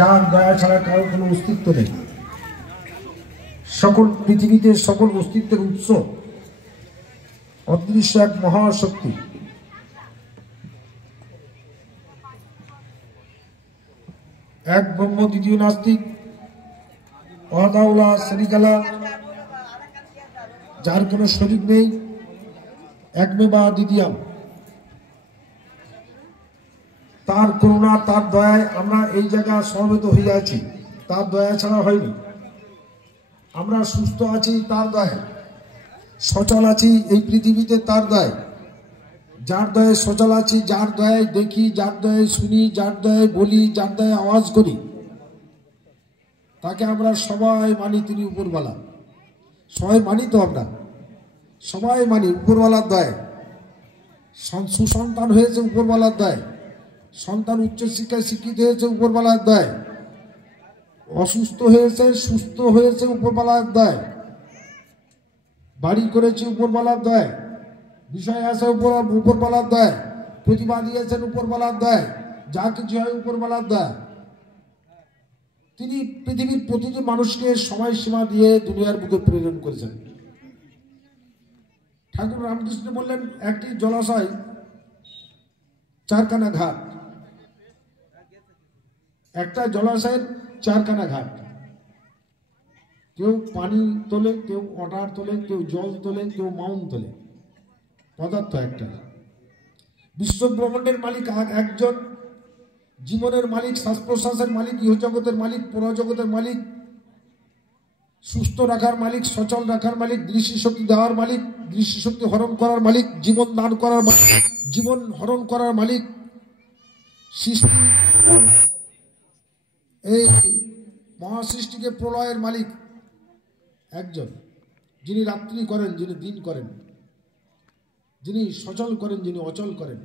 যার দয়া ছাড়া কারো কোনো অস্তিত্ব নেই। সকল পৃথিবীতে সকল অস্তিত্বের উৎস অদৃশ্য এক মহাশক্তি। এক ব্রহ্ম, দ্বিতীয় নাস্তিক, অদাউলা শরিকালা, যার কোনো শরীক নেই, একমেবা দ্বিতীয়াম। তার করুণা, তার দয়ায় আমরা এই জায়গায় সমবেত হয়ে আছি, তার দয়া ছাড়া হয়নি। আমরা সুস্থ আছি তার দয়ায়, সচল আছি এই পৃথিবীতে তার দয়ায়। যার দয়ায় সচল আছি, যার দয়ায় দেখি, যার দয়ায় শুনি, যার দয়ায় বলি, যার দয়ায় আওয়াজ করি, তাকে আমরা সবাই মানি তিনি উপরওয়ালা। সবাই মানি তো, আমরা সবাই মানি উপরওয়ালার দয়ায়। সুসন্তান হয়েছে উপরওয়ালার দয়ায়, সন্তান উচ্চশিক্ষায় শিক্ষিত হয়েছে উপরওয়ালার দয়ায়, অসুস্থ হয়েছে সুস্থ হয়েছে উপরওয়ালার দয়ায়, বাড়ি করেছে উপরওয়ালার দয়ায়, বিষয় আছে উপরওয়ালার দয়ায়, প্রতিভা দিয়েছেন উপরওয়ালার দয়ায়, যা কিছু হয় উপরওয়ালার দয়ায়। তিনি পৃথিবীর প্রতিটি মানুষকে সময়সীমা দিয়ে দুনিয়ার বুকে প্রেরণ করেছেন। ঠাকুর রামকৃষ্ণ বললেন, একটি জলাশয়, চারখানা ঘাট। একটা জলাশয়ের চারখানা ঘাট। কেউ পানি তোলে, কেউ ওয়াটার তোলে, কেউ জল তোলে, কেউ মাউন্ট তোলে। পদার্থ একটা। বিশ্বব্রহ্মাণ্ডের মালিক একজন, জীবনের মালিক, শ্বাস প্রশ্বাসের মালিক, ইহজগতের মালিক, পরজগতের মালিক, সুস্থ রাখার মালিক, সচল রাখার মালিক, দৃষ্টিশক্তি দেওয়ার মালিক, দৃষ্টিশক্তি হরণ করার মালিক, জীবন দান করার মালিক, জীবন হরণ করার মালিক, সৃষ্টি, এই মহাসৃষ্টিকে প্রলয়ের মালিক একজন, যিনি রাত্রি করেন, যিনি দিন করেন, যিনি সচল করেন, যিনি অচল করেন,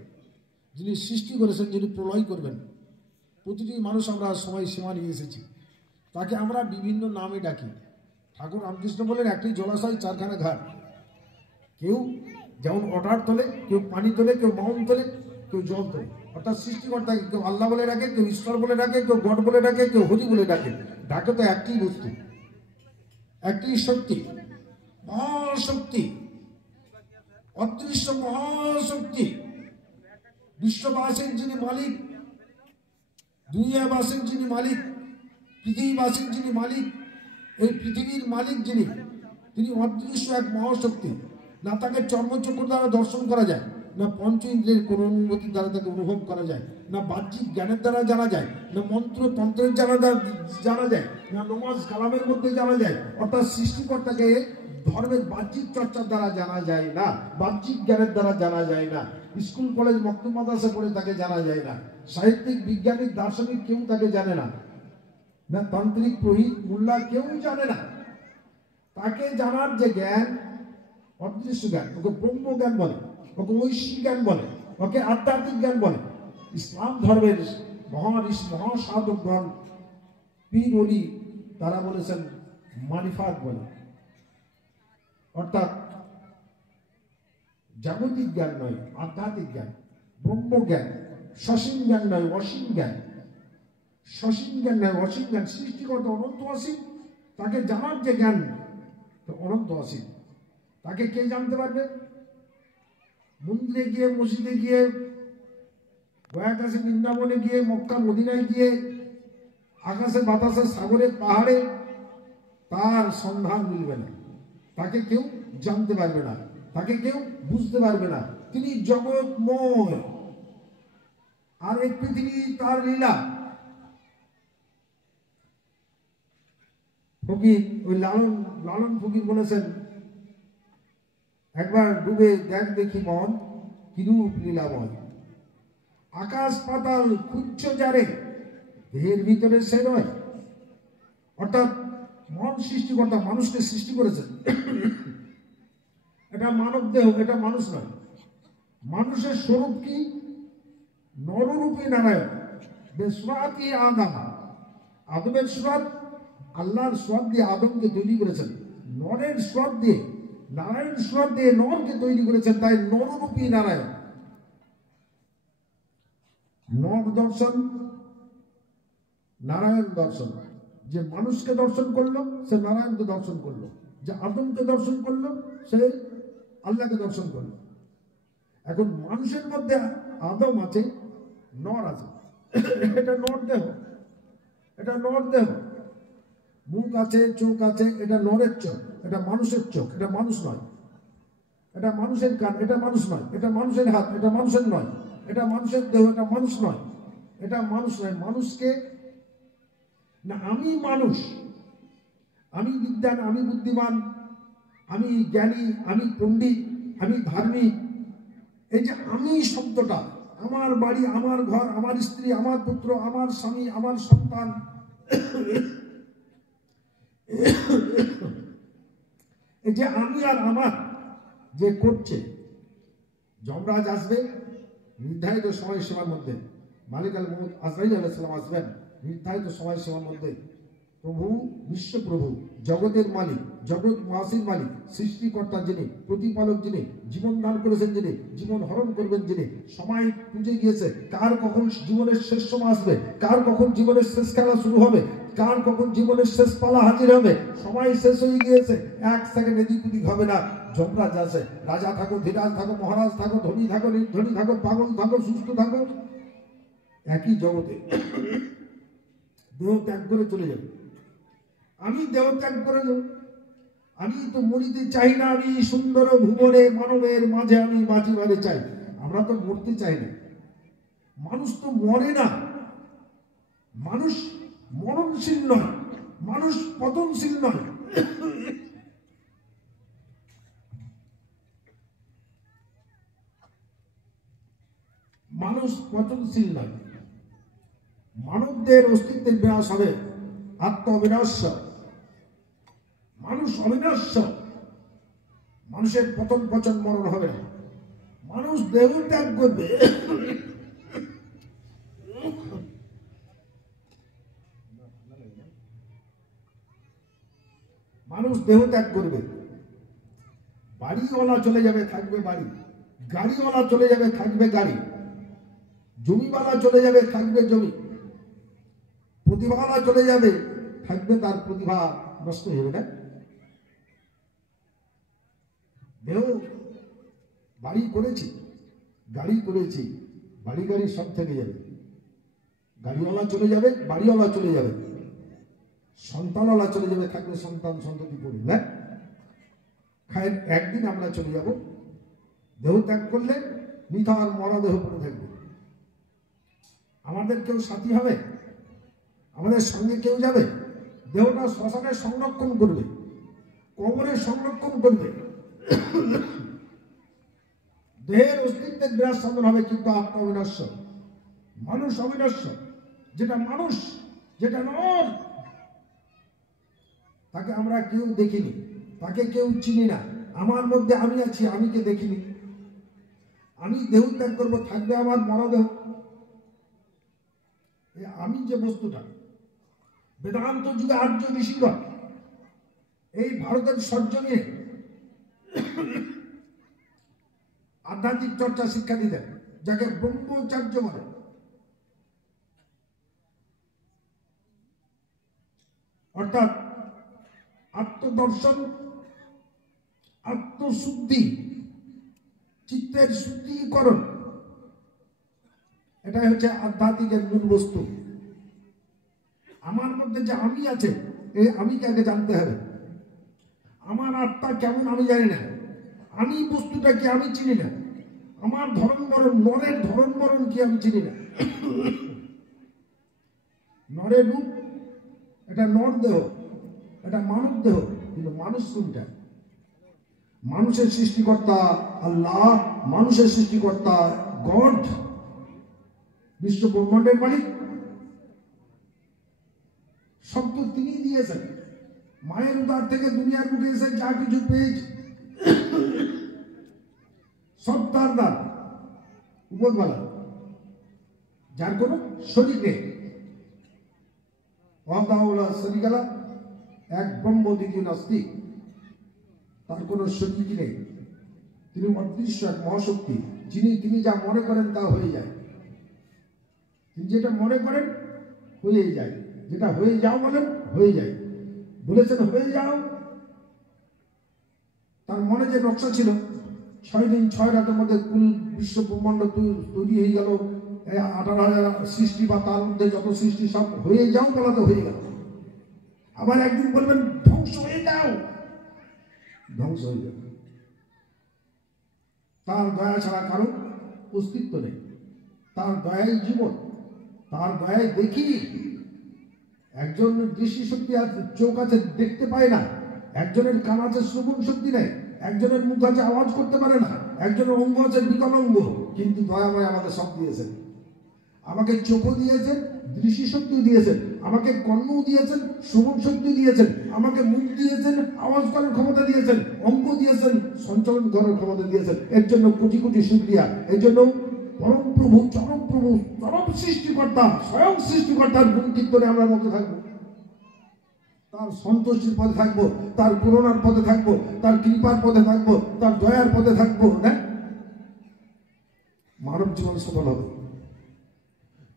যিনি সৃষ্টি করেছেন, যিনি প্রলয় করবেন। প্রতিটি মানুষ আমরা সময় সীমা নিয়ে এসেছি, তাকে আমরা বিভিন্ন নামে ডাকি। ঠাকুর রামকৃষ্ণ বলেন, একটি জলাশয়, চারখানা ঘাট। কেউ যেমন ওয়াটার তোলে, কেউ পানি তোলে, কেউ মাউন্ট তোলে, কেউ জল তোলে। অর্থাৎ সৃষ্টিকর্তাকে কেউ আল্লাহ বলে ডাকে, কেউ ঈশ্বর বলে ডাকে, কেউ গড বলে ডাকে, কেউ হরি বলে ডাকে। ডাকে তো একটি বস্তু, একটি শক্তি, মহাশক্তি, অদৃশ্য মহাশক্তি, বিশ্ববাসীর যিনি মালিক, দুনিয়াবাসীর যিনি মালিক, পৃথিবীবাসীর যিনি মালিক, এই পৃথিবীর মালিক যিনি, তিনি অদৃশ্য এক মহাশক্তি। না তাকে চর্মচক্ষু দ্বারা দর্শন করা যায়, না পঞ্চ ইন্দ্রিয়ের কোন অনুভূতির দ্বারা তাকে অনুভব করা যায়, না বাহ্যিক জ্ঞানের দ্বারা জানা যায়, না মন্ত্র তন্ত্রের জানা যায়, না নমাজ কালামের মধ্যে জানা যায়। অর্থাৎ সৃষ্টিকর্তাকে ধর্মের বাহ্যিক চর্চার দ্বারা জানা যায় না, বাহ্যিক জ্ঞানের দ্বারা জানা যায় না, স্কুল কলেজ মক্তব মাদ্রাসা পড়ে তাকে জানা যায় না, সাহিত্যিক বিজ্ঞানিক দার্শনিক কেউ তাকে জানে না, না তান্ত্রিক পুরোহিত মোল্লা কেউ জানে না। তাকে জানার যে জ্ঞান, অদৃশ্য জ্ঞান, ওকে ব্রহ্ম জ্ঞান বলে, ওকে ঐশী জ্ঞান বলে, ওকে আধ্যাত্মিক জ্ঞান বলে। ইসলাম ধর্মের মহাসাধকগণ, পীর ওলি, তারা বলেছেন মারিফাত বলে। অর্থাৎ জাগতিক জ্ঞান নয়, আধ্যাত্মিক জ্ঞান, ব্রহ্ম জ্ঞান, সসীম জ্ঞান নয়, অসীম জ্ঞান, সসীম জ্ঞান নয়, অসীম জ্ঞান। সৃষ্টিকর্তা অনন্ত অসীম, তাকে জানার যে জ্ঞান অনন্ত অসীম। তাকে কে জানতে পারবে? মন্দিরে গিয়ে, মসজিদে গিয়ে, গয়াকাশে বৃন্দাবনে গিয়ে, মক্কা মদিনায় গিয়ে, আকাশে বাতাসে সাগরে পাহাড়ে তার সন্ধান মিলবে না। তাকে কেউ জানতে পারবে না, তাকে কেউ বুঝতে পারবে না। তিনি জগৎময়, আর এই পৃথিবী তার লীলা। ফকির, ওই লালন ফকির বলেছেন, একবার ডুবে দেখ দেখি মন কিরূপ লীলাময়, আকাশ পাতাল খুঁজছ যারে, দেহের ভিতরে সে নয়। অর্থাৎ মন সৃষ্টিকর্তা মানুষকে সৃষ্টি করেছেন। এটা মানব দেহ, এটা মানুষ নয়। মানুষের স্বরূপ কি? নররূপী নারায়ণ, বেসুরাতি আদম। আদমের সুরাত, আল্লাহর সুরাত দিয়ে আদমকে তৈরি করেছেন। নরের সুরাত দিয়ে, নারায়ণ সুরাত দিয়ে নরকে তৈরি করেছেন, তাই নররূপী নারায়ণ। নর দর্শন, নারায়ণ দর্শন। যে মানুষকে দর্শন করলো সে নারায়ণকে দর্শন করলো, যে আদমকে দর্শন করলো সে আল্লাহকে দর্শন করলো। এখন মানুষের মধ্যে আদম আছে, নর আছে, এটা নর দেহ, এটা নর দেহ। মুখ আছে, চোখ আছে, এটা নরের চোখ, এটা মানুষের চোখ, এটা মানুষ নয়। এটা মানুষের কান, এটা মানুষ নয়। এটা মানুষের হাত, এটা মানুষের নয়। এটা মানুষের দেহ, এটা মানুষ নয়। এটা মানুষ নয়। মানুষকে না, আমি মানুষ, আমি বিদ্যান, আমি বুদ্ধিমান, আমি জ্ঞানী, আমি পণ্ডিত, আমি ধার্মিক, এই যে আমি শব্দটা, আমার বাড়ি, আমার ঘর, আমার স্ত্রী, আমার পুত্র, আমার স্বামী, আমার সন্তান, এই যে আমি আর আমার যে করছে, যমরাজ আসবে নির্ধারিত সময় সীমার মধ্যে, মালিক আল মুউত আজরাইল আলাইহিস সালাম আসবেন নির্ধারিত সময় সীমার মধ্যে। প্রভু, বিশ্বপ্রভু, জগতের মালিক, জগৎ মাসির মালিক, সৃষ্টিকর্তা যিনি, প্রতিপালক যিনি, জীবন দান করেছেন যিনি, জীবন হরণ করবেন যিনি, সময় পুজে গিয়েছে। কার কখন জীবনের শেষ সময় আসবে, কার কখন জীবনের শেষ খেলা শুরু হবে, কার কখন জীবনের শেষ পালা হাজির হবে, সময় শেষ হয়ে গিয়েছে। এক সেকেন্ড এদিক ওদিক হবে না। যমরাজ আছে, রাজা থাকো, ধীরাজ থাকো, মহারাজ থাকো, ধনী থাকো, নির্ধনী থাকো, পাগল থাকো, সুস্থ থাকো, একই জগতে দেহ ত্যাগ করে চলে যাবে। আমি দেহ ত্যাগ করে যাব, আমি তো মরিতে চাই না। আমি সুন্দর ভুবনে মানবের মাঝে আমি বাঁচিবারে চাই। আমরা তো মরতে চাই না। মানুষ তো মরে না, মানুষ মরণশীল নয়, মানুষ পতনশীল নয়। মানুষ পতনশীল নয়। মানবদের অস্তিত্বের বিনাশ হবে, আত্ম অবিনাশ্বর। মানুষ অবিনাশ্বর, মানুষের পতন পচন মরণ হবে না। মানুষ দেহ ত্যাগ করবে, মানুষ দেহ ত্যাগ করবে। বাড়িওয়ালা চলে যাবে, থাকবে বাড়ি। গাড়িওয়ালা চলে যাবে, থাকবে গাড়ি। জমিওয়ালা চলে যাবে, থাকবে জমি। প্রতিভাওয়ালা চলে যাবে, থাকবে তার প্রতিভা, নষ্ট হয়ে যাবে না। দেহ, বাড়ি করেছি, গাড়ি করেছি, বাড়ি গাড়ি সব থেকে যাবে। গাড়িওয়ালা চলে যাবে, বাড়িওয়ালা চলে যাবে, সন্তানওয়ালা চলে যাবে, থাকবে সন্তান সন্ততি পড়ি না। একদিন আমরা চলে যাব। দেহ ত্যাগ করলে নিথর মরা দেহ পড়ে থাকবে। আমাদের কেউ সাথী হবে, আমাদের সঙ্গে কেউ যাবে। দেহটা শ্মশানে সংরক্ষণ করবে, কবরে সংরক্ষণ করবে। দেহের অস্তিত্বের বিনাশ সাধন হবে, কিন্তু আত্মা অবিনশ্বর, মানুষ অবিনশ্বর। যেটা মানুষ, যেটা নর, তাকে আমরা কেউ দেখিনি, তাকে কেউ চিনি না। আমার মধ্যে আমি আছি, আমিকে দেখিনি। আমি দেহ ত্যাগ করবো, থাকবে আমার মরদেহ। আমি যে বস্তুটা, বেদান্ত যুগে আর্য ঋষিগণ এই ভারতের সর্জনে আধ্যাত্মিক চর্চা শিক্ষা দিতেন, যাকে ব্রহ্মচার্য বলে। অর্থাৎ আত্মদর্শন, আত্মশুদ্ধি, চিত্তের শুদ্ধিকরণ, এটাই হচ্ছে আধ্যাত্মিকের মূল বস্তু। আমার মধ্যে যে আমি আছে, এই আমিকে আগে জানতে হবে। আমার আত্মা কেমন আমি জানি না, আমি বস্তুটা কি আমি চিনি না। আমার ধরন মরণ, নরের ধরন মরণ কি আমি চিনি না। নরের রূপ, এটা নর দেহ, এটা মানব দেহ, কিন্তু মানুষ কোনটা? মানুষের সৃষ্টিকর্তা আল্লাহ, মানুষের সৃষ্টিকর্তা গড, বিশ্ব ব্রহ্মাণ্ডের মালিক। সব তো তিনি দিয়েছেন। মায়ের উদার থেকে দুনিয়ার মুখে এসে যা কিছু পেয়েছি সব তার দান, উপরওয়ালা, যার কোনো শরীর নেই। এক ব্রহ্ম, দ্বিতীয় নাস্তিক, তার কোনো শরীর নেই। তিনি অদৃশ্য এক মহাশক্তি, তিনি যা মনে করেন তা হয়ে যায়। তিনি যেটা মনে করেন হয়েই যায়। যেটা হয়ে যাও বলেন হয়ে যায়, বলেছেন হয়ে যাও। তার মনে যে নকশা ছিল 6 দিন 6 রাতের মধ্যে কুল বিশ্ব ব্রহ্মাণ্ড তৈরি হয়ে গেল, 18,000 সৃষ্টি বা তার মধ্যে যত সৃষ্টি সব হয়ে যাও বলাতে হয়ে গেল। আবার একদিন বলবেন ধ্বংস হয়ে যাও, ধ্বংস হয়ে যাবে। তার দয়া ছাড়া কারো অস্তিত্ব নেই, তার দয়াই জীবন, তার দয়ায় দেখি। একজন দৃষ্টিশক্তি আছে, চোখ আছে, দেখতে পায় না। একজনের কান আছে, শ্রবণ শক্তি নেই। একজনের মুখ আছে, আওয়াজ করতে পারে না। একজনের অঙ্গ আছে, বিকলাঙ্গ, কিন্তু দয়াময় আমাকে সব দিয়েছেন। আমাকে চোখও দিয়েছেন, দৃষ্টিশক্তিও দিয়েছেন, আমাকে কর্ণও দিয়েছেন, শ্রবণ শক্তি দিয়েছেন, আমাকে মুখ দিয়েছেন, আওয়াজ করার ক্ষমতা দিয়েছেন, অঙ্গ দিয়েছেন, সঞ্চালন করার ক্ষমতা দিয়েছেন। এর জন্য কোটি কোটি শুকরিয়া। এর জন্য পরম প্রভু, চরম প্রভু, চরম সৃষ্টিকর্তা, স্বয়ং সৃষ্টিকর্তার গুণ কীর্তনে আমরা মধ্যে থাকবো, তার সন্তুষ্টির পথে থাকবো, তার করুণার পথে থাকবো, তার কৃপার পথে থাকবো, তার দয়ার পথে থাকবো। না, মানব জীবন সফল হবে।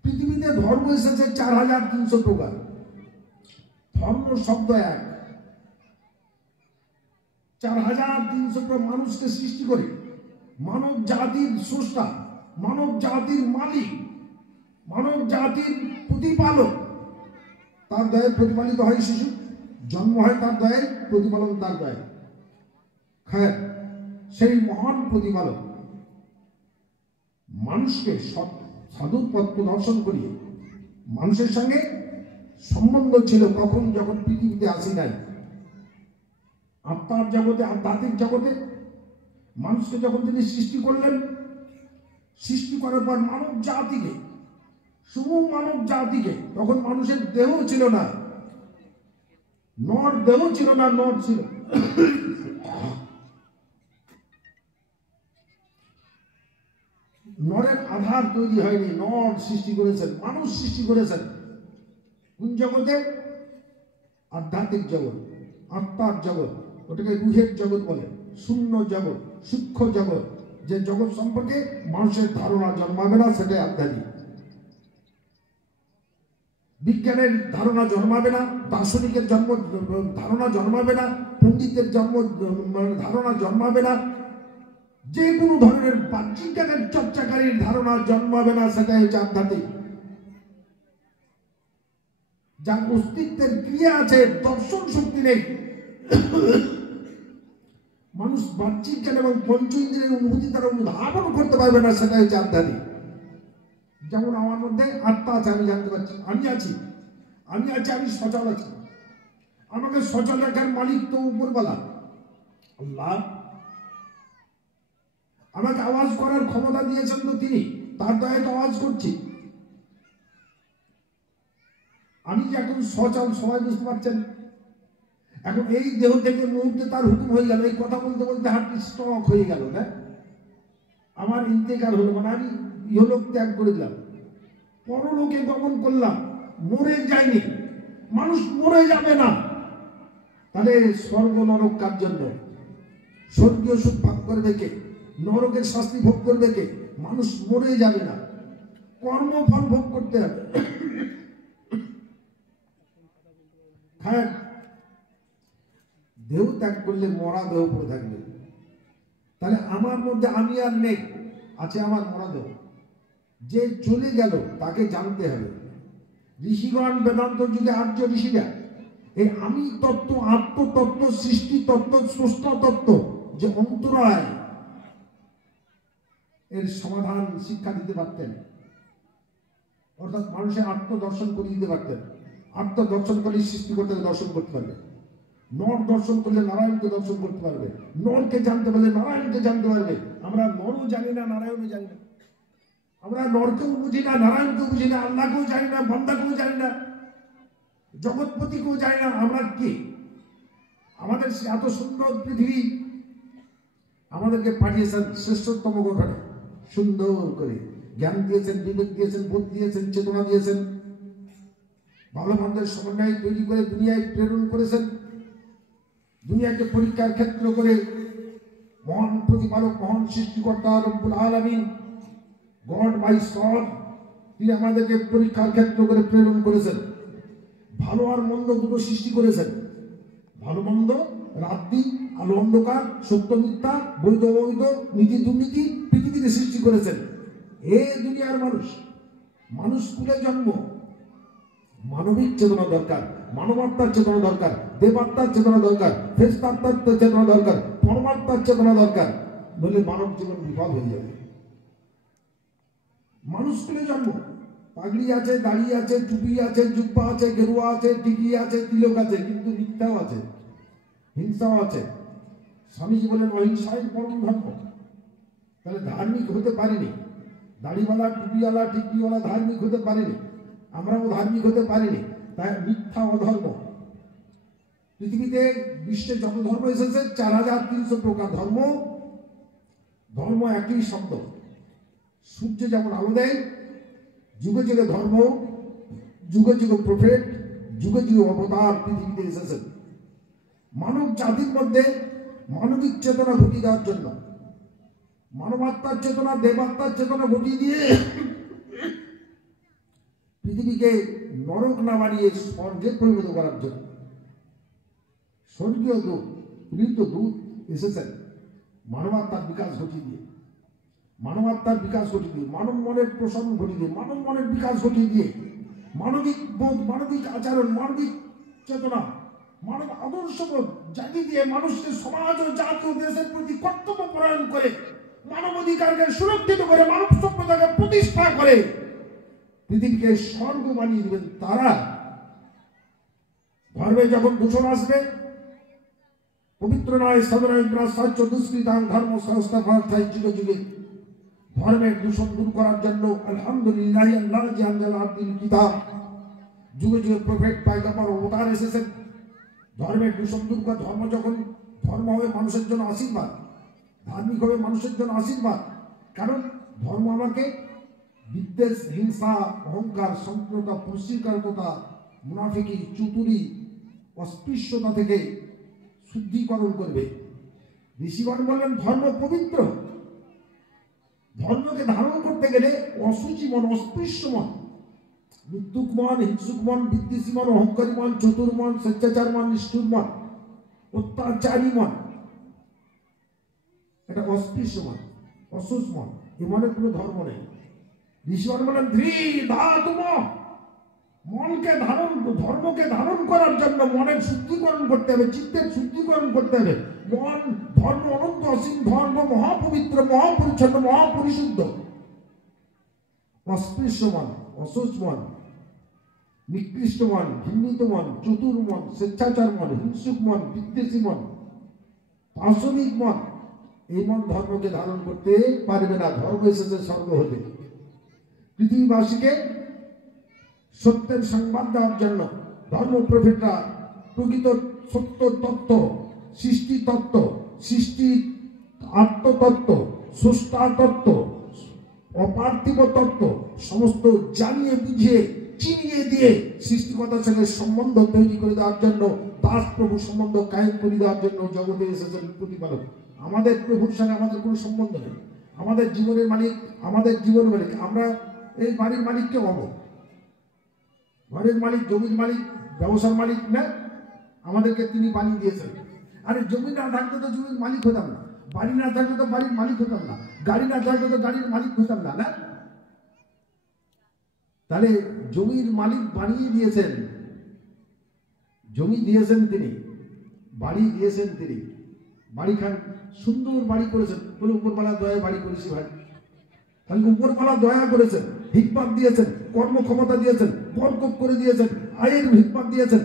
পৃথিবীতে ধর্ম এসেছে 4,300 প্রকার। ধর্ম শব্দ এক, 4,300 প্রকার মানুষকে সৃষ্টি করে, মানব জাতির স্রষ্টা, মানব জাতির মালিক, মানব জাতির প্রতিপালক। তার দয়ায় প্রতিপালিত হয় শিশু, জন্ম হয় তার দয়ায়, প্রতিপালন তার দয়ায়। খায় সেই মহান প্রতিপালক মানুষকে সাধুর পথ প্রদর্শন করিয়ে মানুষের সঙ্গে সম্বন্ধ ছিল কখন, যখন পৃথিবীতে আসি নাই। আত্মার জগতে, আধ্যাত্মিক জগতে মানুষকে যখন তিনি সৃষ্টি করলেন, সৃষ্টি করার পর মানব জাতিকে, শুভ মানব জাতিকে, তখন মানুষের দেহ ছিল না, নর দেহ ছিল না, নর ছিল। নরের আধার তৈরি হয়নি, নর সৃষ্টি করেছেন, মানুষ সৃষ্টি করেছেন। কোন জগতে? আধ্যাত্মিক জগৎ, আত্মার জগৎ, ওটাকে রুহের জগৎ বলে, শূন্য জগৎ, সূক্ষ্ম জগৎ। যে জগৎ সম্পর্কে মানুষের ধারণা জন্মাবে না, সেটাই আধ্যাত্মিক। বিজ্ঞানের ধারণা জন্মাবে না, দার্শনিকের ধারণা জন্মাবে না, পণ্ডিতের ধারণা জন্মাবে না, যে কোনো ধরনের বাহ্যিক জ্ঞানের চর্চাকারীর ধারণা জন্মাবে না, সেটাই হচ্ছে আধ্যাত্মিক। যার অস্তিত্বের ক্রিয়া আছে, দর্শন শক্তি নেই, মানুষ বাহ্যিক জ্ঞান এবং পঞ্চ ইন্দ্রিয়ের অনুভূতি দ্বারা অনুধাবন করতে পারবে না, সেটাই হচ্ছে আধ্যাত্মিক। যেমন আমার মধ্যে আত্মা আছে, আমি জানতে পারছি আমি আছি, আমি সচল আছি। আমাকে সচল রাখার মালিক তো উপরওয়ালা আল্লাহ। আমাকে আওয়াজ করার ক্ষমতা দিয়েছেন তো তিনি, তার দয়ায় তো আওয়াজ করছি। আমি যে এখন সচল, সবাই বুঝতে পারছেন। এখন এই দেহ থেকে মুহূর্তে তার হুকুম হয়ে গেল, এই কথা বলতে বলতে হার্ট স্ট্রোক হয়ে গেল, না আমার ইন্তেকাল হলো, মানে আমি ইহলোক ত্যাগ করে দিলাম, পরলোকে গমন করলাম, মরে যায়নি। মানুষ মরে যাবে না, তাহলে স্বর্গ নরক কার জন্য? স্বর্গীয় সুখ ভাগ করবে কে? নরকের শাস্তি ভোগ করবে কে? মানুষ মরে যাবে না, কর্মফল ভোগ করতে হবে। হ্যাঁ, দেহ ত্যাগ করলে মরা দেহ পড়ে থাকবে, তাহলে আমার মধ্যে আমি আর নেই, আছে আমার মরা দেহ। যে চলে গেল তাকে জানতে হবে। ঋষিগণ, বেদান্ত যুগে আর্য ঋষিরা এই আমি তত্ত্ব, আত্মতত্ত্ব, সৃষ্টি তত্ত্ব, স্রষ্টা তত্ত্ব যে অন্তরায়, এর সমাধান শিক্ষা দিতে পারতেন। অর্থাৎ মানুষের আত্মদর্শন করে দিতে পারতেন। আত্মদর্শন করলে সৃষ্টিকর্তাকে দর্শন করতে পারবে। নর দর্শন করলে নারায়ণকে দর্শন করতে পারবে। নরকে জানতে পারলে নারায়ণকে জানতে পারবে। আমরা নরও জানি না, নারায়ণও জানি না। আমরা নরকেও বুঝি না, নারায়ণকেও বুঝি না, আল্লাহকেও জানি না, বান্দাকেও জানি না, জগৎপতিকেও জানি না। আমরা কি? আমাদের এত সুন্দর পৃথিবী আমাদেরকে পাঠিয়েছেন শ্রেষ্ঠতম গঠনে, সুন্দর করে জ্ঞান দিয়েছেন, বিবেক দিয়েছেন, বোধ দিয়েছেন, চেতনা দিয়েছেন, ভালো মন্দের সমন্বয় তৈরি করে দুনিয়ায় প্রেরণ করেছেন। দুনিয়াকে পরীক্ষার ক্ষেত্র করে মহান প্রতিপালক, মহান সৃষ্টিকর্তা রব্বুল আলামিন, গড বাই গড, তিনি আমাদেরকে পরীক্ষার ক্ষেত্র করে প্রেরণ করেছেন। ভালো আর মন্দ দুটো সৃষ্টি করেছেন। ভালো মন্দ, রাত্রি, আলো অন্ধকার, সত্য মিথ্যা, বৈধ অবৈধ, নীতি দুর্নীতি পৃথিবীতে সৃষ্টি করেছেন। এ দুনিয়ার মানুষ কুলে জন্ম। মানবিক চেতনা দরকার, মানবাত্মার চেতনা দরকার, দেবাত্মার চেতনা দরকার, ফেরেশতাত্মার চেতনা দরকার, পরমাত্মার চেতনা দরকার, নইলে মানব জীবন বিফল হয়ে যাবে। মানুষ কুলে জন্ম, পাগড়ি আছে, দাড়ি আছে, টুপি আছে, জুব্বা আছে, গেরুয়া আছে, টিকি আছে, তিলক আছে, কিন্তু মিথ্যাও আছে, হিংসাও আছে। স্বামীজি বলেন অহিংসাই পরম ধর্ম। তাহলে ধার্মিক হতে পারিনি, দাড়িওয়ালা, টুপিওয়ালা, টিকিওয়ালা ধার্মিক হতে পারেনি, আমরাও ধার্মিক হতে পারিনি, তাই মিথ্যা অধর্ম। পৃথিবীতে বিশ্বে যত ধর্ম এসেছে 4300 প্রকার ধর্ম। ধর্ম একই শব্দ। সূর্য যেমন আলো দেয়, যুগে যুগে ধর্ম, যুগে যুগে প্রফেট, যুগে যুগে অবতার পৃথিবীতে এসেছেন মানব জাতির মধ্যে মানবিক চেতনা ঘটিয়ে দেওয়ার জন্য, মানবাত্মার চেতনা, দেবাত্মার চেতনা ঘটিয়ে দিয়ে পৃথিবীকে নরক না বানিয়ে স্বর্গে পরিণত করার জন্য। স্বর্গীয় দূত, পীড়িত দূত এসেছেন মানবাত্মার বিকাশ ঘটিয়ে দিয়ে, মানবাত্মার বিকাশ ঘটিয়ে দিয়ে, মানব মনের প্রসারণ ঘটিয়ে দিয়ে, মানব মনের বিকাশ ঘটিয়ে দিয়ে, মানবিক বোধ, মানবিক আচরণ, মানবিক চেতনা, মানব আদর্শবোধ জাগিয়ে দিয়ে মানুষকে সমাজ ও জাতি ও দেশের প্রতি কর্তব্য পরায়ণ করে, মানব অধিকারকে সুরক্ষিত করে, মানব সভ্যতাকে প্রতিষ্ঠা করে পৃথিবীকে স্বর্গ বানিয়ে দেবেন তারা। ধর্মে যখন দূষণ আসবে, পবিত্র নয় সাধনায় সাহায্য দুষ্কৃতাং ধর্ম সংস্থাপনার্থায় যুগে যুগে ধর্মের দূষণ দূর করার জন্য আলহামদুলিল্লাহ আল্লাহ জি আনজাল আব্দুল কিতাব, যুগে যুগে প্রফেট পয়গম্বর অবতার এসেছেন ধর্মের দূষণ দূর করা। ধর্ম যখন ধর্ম হবে মানুষের জন্য আশীর্বাদ, ধার্মিক হবে মানুষের জন্য আশীর্বাদ। কারণ ধর্ম আমাকে বিদ্বেষ, হিংসা, অহংকার, সংকীর্ণতা, পরিষ্কারতা, মুনাফিকি, চতুরি, অস্পৃশ্যতা থেকে শুদ্ধিকরণ করবে। ঋষিগণ বললেন ধর্ম পবিত্র। ধর্মকে ধারণ করতে গেলে অসুচি মন, অস্পৃশ্য মন, মৃত্যুক মন, হিংসুক মন, বিদ্বেষী মন, অহংকারী মন, চতুর মন, স্বেচ্ছাচার মন, নিষ্ঠুর মন, অত্যাচারী মন, এটা অস্পৃশ্য মন, অসুচ মন, এ মনের কোনো ধর্ম নেই। ঋষিগণ বলেন ধৃ ধাতুম, মনকে ধারণ, ধর্মকে ধারণ করার জন্য মনের শুদ্ধিকরণ করতে হবে, চিত্তের শুদ্ধিকরণ করতে হবে। মন, ধর্ম অনন্ত অসীম, ধর্ম মহাপবিত্র, মহাপরিচ্ছন্ন, মহাপরিশুদ্ধ। অস্পৃশ্য মন, অসুচ মন, নিকৃষ্ট মন, ঘৃণিত মন, চতুর মন, স্বেচ্ছাচার মন, হিংসুক মন, বিদ্বেষী মন, পাশবিক মন, এই মন ধর্মকে ধারণ করতে পারবে না। ধর্ম এসেছে স্বর্গ হতে। পৃথিবীবাসীকে সত্যের সংবাদ দেওয়ার জন্য ধর্ম প্রফেটরা প্রকৃত সত্য তত্ত্ব, সৃষ্টি তত্ত্ব, সৃষ্টি আত্মতত্ত্ব, স্রষ্টা তত্ত্ব, অপার্থিব তত্ত্ব সমস্ত জানিয়ে বুঝিয়ে চিনিয়ে দিয়ে সৃষ্টিকর্তার সঙ্গে সম্বন্ধ তৈরি করে দেওয়ার জন্য, দাস প্রভু সম্বন্ধ কায়েম করে দেওয়ার জন্য জগতে এসেছেন প্রতিপালক। আমাদের প্রভুর সঙ্গে আমাদের কোনো সম্বন্ধ নেই। আমাদের জীবনের মালিক, আমাদের জীবনের মালিক আমরা। এই বাড়ির মালিক কে হবো? ঘরের মালিক, জমির মালিক, ব্যবসার মালিক না, আমাদেরকে তিনি বানিয়ে দিয়েছেন। আরে জমি না থাকলে তো জমির মালিক হতাম না, বাড়ি না থাকলে তো বাড়ির মালিক হতাম না, গাড়ি না থাকলে তো গাড়ির মালিক হতাম না। না, তাহলে জমির মালিক বানিয়ে দিয়েছেন, জমি দিয়েছেন তিনি, বাড়ি দিয়েছেন তিনি। বাড়ি খান সুন্দর বাড়ি করেছেন, বলে উপরওয়ালা দয়া বাড়ি করেছি ভাই। তাহলে উপরওয়ালা দয়া করেছেন, হিকমত দিয়েছেন, কর্মক্ষমতা দিয়েছেন, বরকত করে দিয়েছেন, আয়ের হিকমত দিয়েছেন।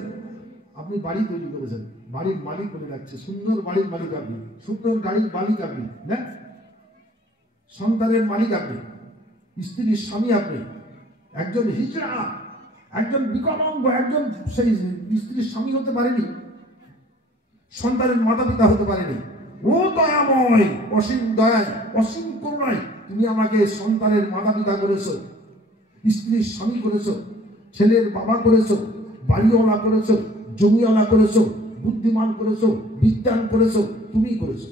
আপনি বাড়ি তৈরি করেছেন, বাড়ির মালিক বলে রাখছে, সুন্দর বাড়ির মালিক আপনি, সুন্দর গাড়ির মালিক আপনি, না সন্তানের মালিক আপনি, স্ত্রীর স্বামী আপনি, একজন হিজড়া, একজন বিকলাঙ্গ, একজন সেই স্ত্রীর স্বামী হতে পারেনি, সন্তানের মাতা পিতা হতে পারেনি। ও দয়াময়, অসীম দয়ায়, অসীম করুণায় তুমি আমাকে সন্তানের মাতা পিতা করেছো, স্ত্রীর স্বামী করেছো, ছেলের বাবা করেছো, বাড়িওয়ালা করেছো, জমিওয়ালা করেছো, বুদ্ধিমান করেছো, বিজ্ঞান করেছো, তুমি করেছো।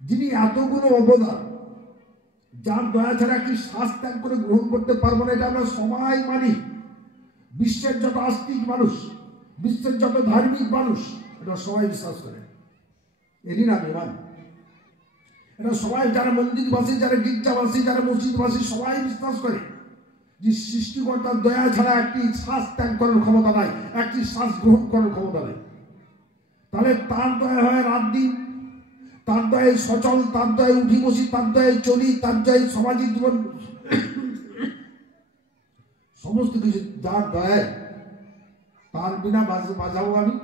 যিনি এতগুলো অবদান, যার দয়া ছাড়া একটি শ্বাস ত্যাগ করে গ্রহণ করতে পারবো না, এটা আমরা সবাই মানি। বিশ্বের যত আস্তিক মানুষ, বিশ্বের যত ধার্মিক মানুষ, এটা সবাই বিশ্বাস করে। এরই নাম ইমান। এটা সবাই, যারা মন্দিরবাসী, যারা গির্জাবাসী, যারা মসজিদবাসী, সবাই বিশ্বাস করে যে সৃষ্টিকর্তার দয়া ছাড়া একটি শ্বাস ত্যাগ করার ক্ষমতা নাই, একটি শ্বাস গ্রহণ করার ক্ষমতা নাই। তাহলে তার দয়া হয় রাত দিন, তার দয়ে সচল, তার দয়ে উঠি বসি, তার দয়ে চলি, তার দয়ে সামাজিক জীবন, সমস্ত কিছু যার দয়ায়। তার বিনা বাজাবো আমি,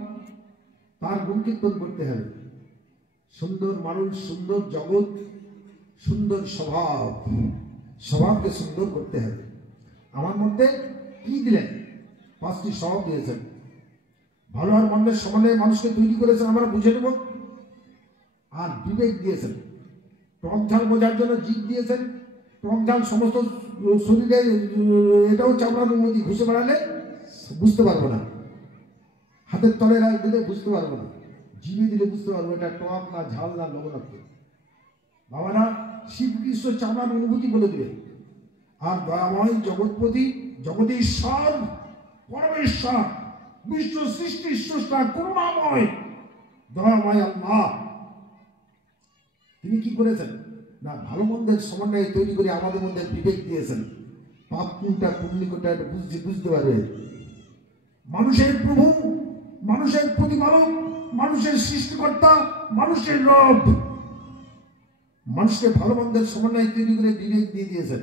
তার গুণ কীর্তন করতে হবে। সুন্দর মানুষ, সুন্দর জগৎ, সুন্দর স্বভাব, স্বভাবকে সুন্দর করতে হবে। আমার মধ্যে কি দিলেন? 5টি স্বভাব দিয়েছেন। ভালো আর মন্দের সমন্বয়ে মানুষকে তৈরি করেছেন, আমরা বুঝে নেব। আর বিবেক দিয়েছেন, টক ঝাল বোঝার জন্য জিভ দিয়েছেন। টক ঝাল সমস্ত শরীরে, এটাও চামড়ার অনুমতি, ঘুষে বেড়ালে বুঝতে পারবো না, হাতের তলে দিলে বুঝতে পারবো না, জিভে দিলে বুঝতে পারবো এটা টক না ঝাল না লবণাক্ত। বাবারা শ্রীকৃষ্ণ চামড়ার অনুভূতি বলে দিলে। আর দয়াময় জগৎপতি, জগদীশ্বর, পরমেশ্বর, বিশ্ব সৃষ্টির স্রষ্টা, করুণাময়, দয়াময় আল্লাহ, তিনি কি করেছেন না ভালো মন্দের সমন্বয়ে তৈরি করে আমাদের মধ্যে বিবেক দিয়েছেন। পাপ কোনটা পুণ্য কোনটা এটা বুঝতে পারবে। মানুষের প্রভু, মানুষের প্রতিপালক, মানুষের সৃষ্টিকর্তা, মানুষের রব, মানুষকে ভালো মন্দের সমন্বয়ে তৈরি করে বিবেক দিয়ে দিয়েছেন।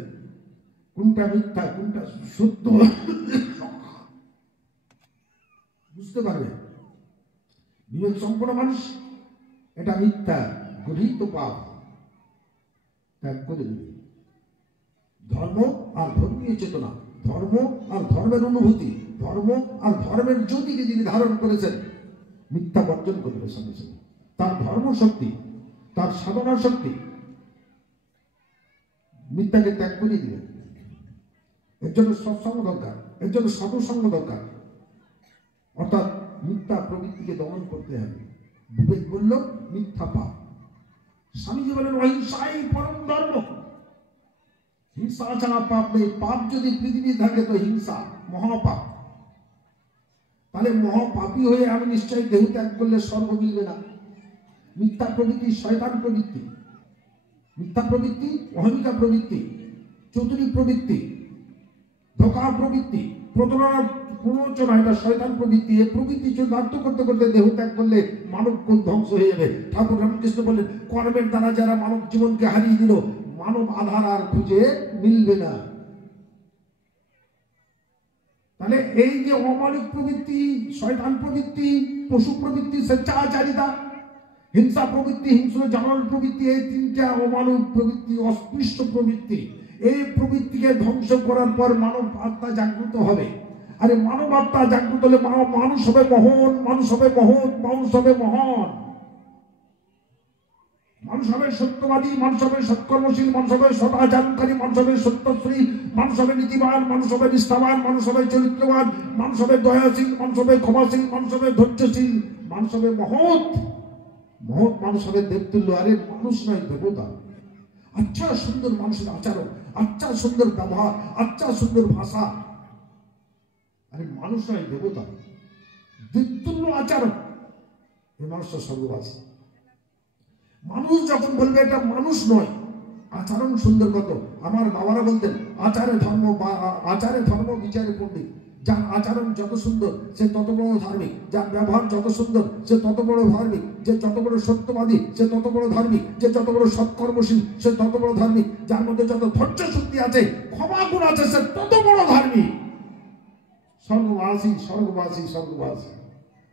কোনটা মিথ্যা কোনটা সত্য বুঝতে পারবে। বিবেক সম্পন্ন মানুষ এটা মিথ্যা, গৃহীত পাপ ত্যাগ করে দিবে। ধর্ম আর ধর্মীয় চেতনা, ধর্ম আর ধর্মের অনুভূতি, ধর্ম আর ধর্মের জ্যোতিকে যিনি ধারণ করেছেন, মিথ্যা বর্জন করবে সঙ্গে সঙ্গে। তার ধর্ম শক্তি, তার সাধনা শক্তি মিথ্যাকে ত্যাগ করে দিবে। এর জন্য সৎসঙ্গ দরকার, এর জন্য সৎসঙ্গ দরকার। অর্থাৎ মিথ্যা প্রবৃত্তিকে দমন করতে হবে। বিবেক বলল মিথ্যা পাপ। স্বামীজি বলেন অহিংসাই পরম ধর্ম। হিংসা ছাড়া পাপ নেই। পাপ যদি পৃথিবী থাকে তো হিংসা মহাপাপ। তাহলে মহাপাপী হয়ে আমি নিশ্চয়ই দেহ ত্যাগ করলে স্বর্গ মিলবে না। মিথ্যা প্রবৃত্তি শয়তান প্রবৃত্তি, মিথ্যা প্রবৃত্তি, অহমিকা প্রবৃত্তি, চতুরী প্রবৃত্তি, ধোকা প্রবৃত্তি, প্রণোচনা, এটা শয়তান প্রবৃত্তি। এই প্রবৃত্তি চরিতার্থ করতে করতে দেহ ত্যাগ করলে মানব কোন ধ্বংস হয়ে যাবে। ঠাকুর রামকৃষ্ণ বললেন কর্মের দ্বারা যারা মানব জীবনকে হারিয়ে দিল, মানব আধার আর খুঁজে মিলবে না। তাহলে এই যে অমানবিক প্রবৃত্তি, শয়তান প্রবৃত্তি, পশু প্রবৃত্তি, স্বেচ্ছাচারিতা, হিংসা প্রবৃত্তি, হিংস্র জানোয়ার প্রবৃত্তি, এই 3টা অমানব প্রবৃত্তি, অস্পৃশ্য প্রবৃত্তি। এই প্রবৃত্তিকে ধ্বংস করার পর মানব আত্মা জাগ্রত হবে। আরে মানব আত্মা জাগ্রত হলে মানুষ হবে মহান, মানুষ হবে মহৎ, মানুষ হবে মহান, মানুষ হবে সত্যবাদী, মানুষ হবে সৎকর্মশীল, মানুষ হবে সদাচারকারী, মানুষ হবে সত্যশ্রী, মানুষ হবে নীতিবান, মানুষ হবে নিষ্ঠাবান, মানুষ হবে চরিত্রবান, মানুষ হবে দয়াশীল, মানুষ হবে ক্ষমাশীল, মানুষ হবে ধৈর্যশীল, মানুষ হবে মহৎ, মহৎ মানুষ হবে দেবতুল্য। আরে মানুষ নয় দেবতা। আচ্ছা সুন্দর মানুষের আচরণ, আচ্ছা সুন্দর ব্যবহার, আচ্ছা সুন্দর ভাষা, আরে মানুষ নয় দেবতা, দেবতুল্য আচরণ, এই মানুষটা স্বর্গবাসী। মানুষ যখন বলবে এটা মানুষ নয়, আচরণ সুন্দর কত। আমার বাবারা বলতেন আচারে ধর্ম, আচারে ধর্ম বিচারে পণ্ডিত। যার আচরণ যত সুন্দর সে তত বড় ধার্মিক, যার ব্যবহার যত সুন্দর সে তত বড় ধার্মিক, যে যত বড় সত্যবাদী সে তত বড় ধার্মিক, যে যত বড় সৎকর্মশীল সে তত বড় ধার্মিক, যার মধ্যে যত ধৈর্য শক্তি আছে, ক্ষমা গুণ আছে, সে তত বড় ধার্মিক। স্বর্গবাসী, স্বর্গবাসী, স্বর্গবাসী,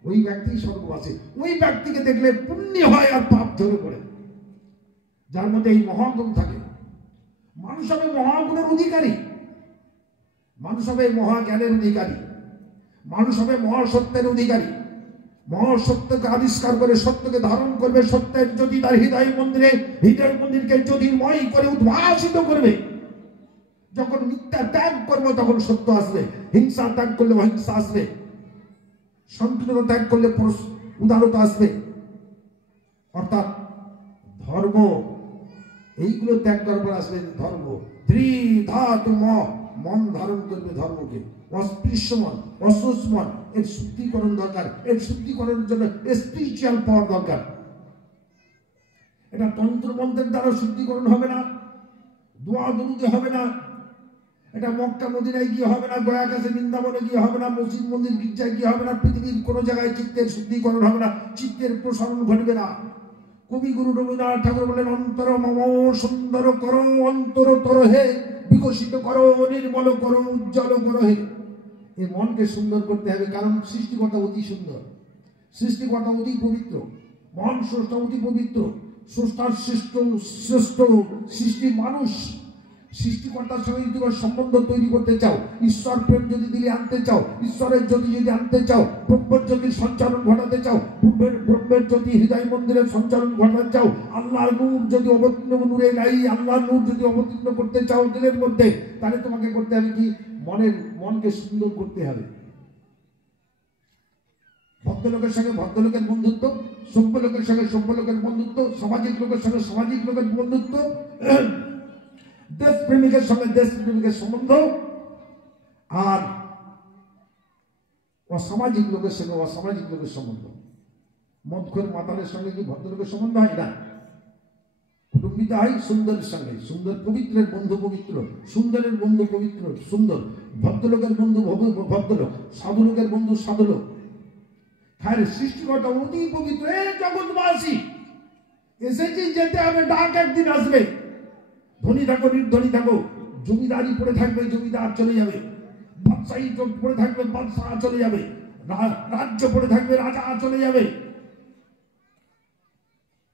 ওই ব্যক্তি স্বর্গবাসী। ওই ব্যক্তিকে দেখলে পুণ্য হয় আর পাপ ধরে পড়ে, যার মধ্যে এই মহাগুণ থাকে। মানুষ হবে মহাগুণের অধিকারী, মানুষ হবে মহাজ্ঞানের অধিকারী, মানুষ হবে মহাসত্যের অধিকারী। মহাসত্যকে আবিষ্কার করে সত্যকে ধারণ করবে, সত্যের জ্যোতি তার হৃদয় মন্দিরকে জ্যোতির্ময় করে উদ্ভাসিত করবে। যখন মিথ্যা ত্যাগ করবো তখন সত্য আসবে, হিংসা ত্যাগ করলে অহিংসা আসবে, সংকীর্ণতা ত্যাগ করলে উদারতা আসবে। অর্থাৎ ধর্ম, এইগুলো ত্যাগ করার পর আসবে ধর্ম। ত্রিধাতু মন ধারণ করবে ধর্মকে। অস্পৃশ্যমন, অসুসমন, এর শুদ্ধিকরণ দরকার। এর শুদ্ধিকরণের জন্য স্পিরিচুয়াল পাওয়ার দরকার। এটা তন্ত্রমন্ত্রের দ্বারা শুদ্ধিকরণ হবে না, দোয়া দরুদে হবে না, এটা মক্কা মদিনায় গিয়ে হবে না, গয়া কাছে বৃন্দাবনে গিয়ে হবে না, মসজিদ মন্দির গির্জায় গিয়ে হবে না, পৃথিবীর কোনো জায়গায় চিত্তের শুদ্ধিকরণ হবে না, চিত্তের প্রসারণ ঘটবে না। কবিগুরু রবীন্দ্রনাথ ঠাকুর বলেন, অন্তর মম সুন্দর করো, অন্তর তর হে বিকশিত করো, নির্মল করো, উজ্জ্বল করো হে। এই মনকে সুন্দর করতে হবে, কারণ সৃষ্টিকর্তা অতি সুন্দর, সৃষ্টিকর্তা অতি পবিত্র, মন স্রষ্টা অতি পবিত্র, স্রষ্টার শ্রেষ্ঠ সৃষ্টি মানুষ। সৃষ্টিকর্তার সঙ্গে যদি সম্বন্ধ তৈরি করতে চাও, ঈশ্বর প্রেম যদি দিলে আনতে চাও, ঈশ্বরের জ্যোতি যদি আনতে চাও, ব্রহ্মের জ্যোতির সঞ্চালন ঘটাতে চাও, ব্রহ্মের জ্যোতি হৃদয় মন্দিরের সঞ্চালন ঘটাতে চাও, আল্লাহর নূর যদি অবতীর্ণ নূরে নাই, আল্লাহর নূর যদি অবতীর্ণ করতে চাও দিলের মধ্যে, তাহলে তোমাকে করতে হবে কি? মনকে সুন্দর করতে হবে। ভদ্রলোকের সঙ্গে ভদ্রলোকের বন্ধুত্ব, সভ্য লোকের সঙ্গে সভ্য লোকের বন্ধুত্ব, সামাজিক লোকের সঙ্গে সামাজিক লোকের বন্ধুত্ব, দেশ প্রেমিকের সঙ্গে দেশ প্রেমিকের সম্বন্ধ, আর অসামাজিক লোকের সঙ্গে অসামাজিক লোকের সম্বন্ধ। মদখোর মাতালের সঙ্গে কি ভদ্রলোকের সম্বন্ধ হয় না? কুটুম্বিতা হয় সুন্দরের সঙ্গে, সুন্দর পবিত্রের বন্ধু পবিত্র, সুন্দরের বন্ধু পবিত্র সুন্দর, ভদ্রলোকের বন্ধু ভদ্রলোক, সাধুলোকের বন্ধু সাধুলোক। হ্যাঁ, সৃষ্টিকর্তা অতি পবিত্র। এ জগৎবাসী এসেছি, যেতে হবে, ডাক একদিন আসবে। ধনী থাকো নির্ধনী থাকো, জমিদারি পড়ে থাকবে, জমিদার চলে যাবে, বাদশাহী পড়ে থাকবে, বাদশাহ চলে যাবে, রাজ্য পড়ে থাকবে, রাজা চলে যাবে।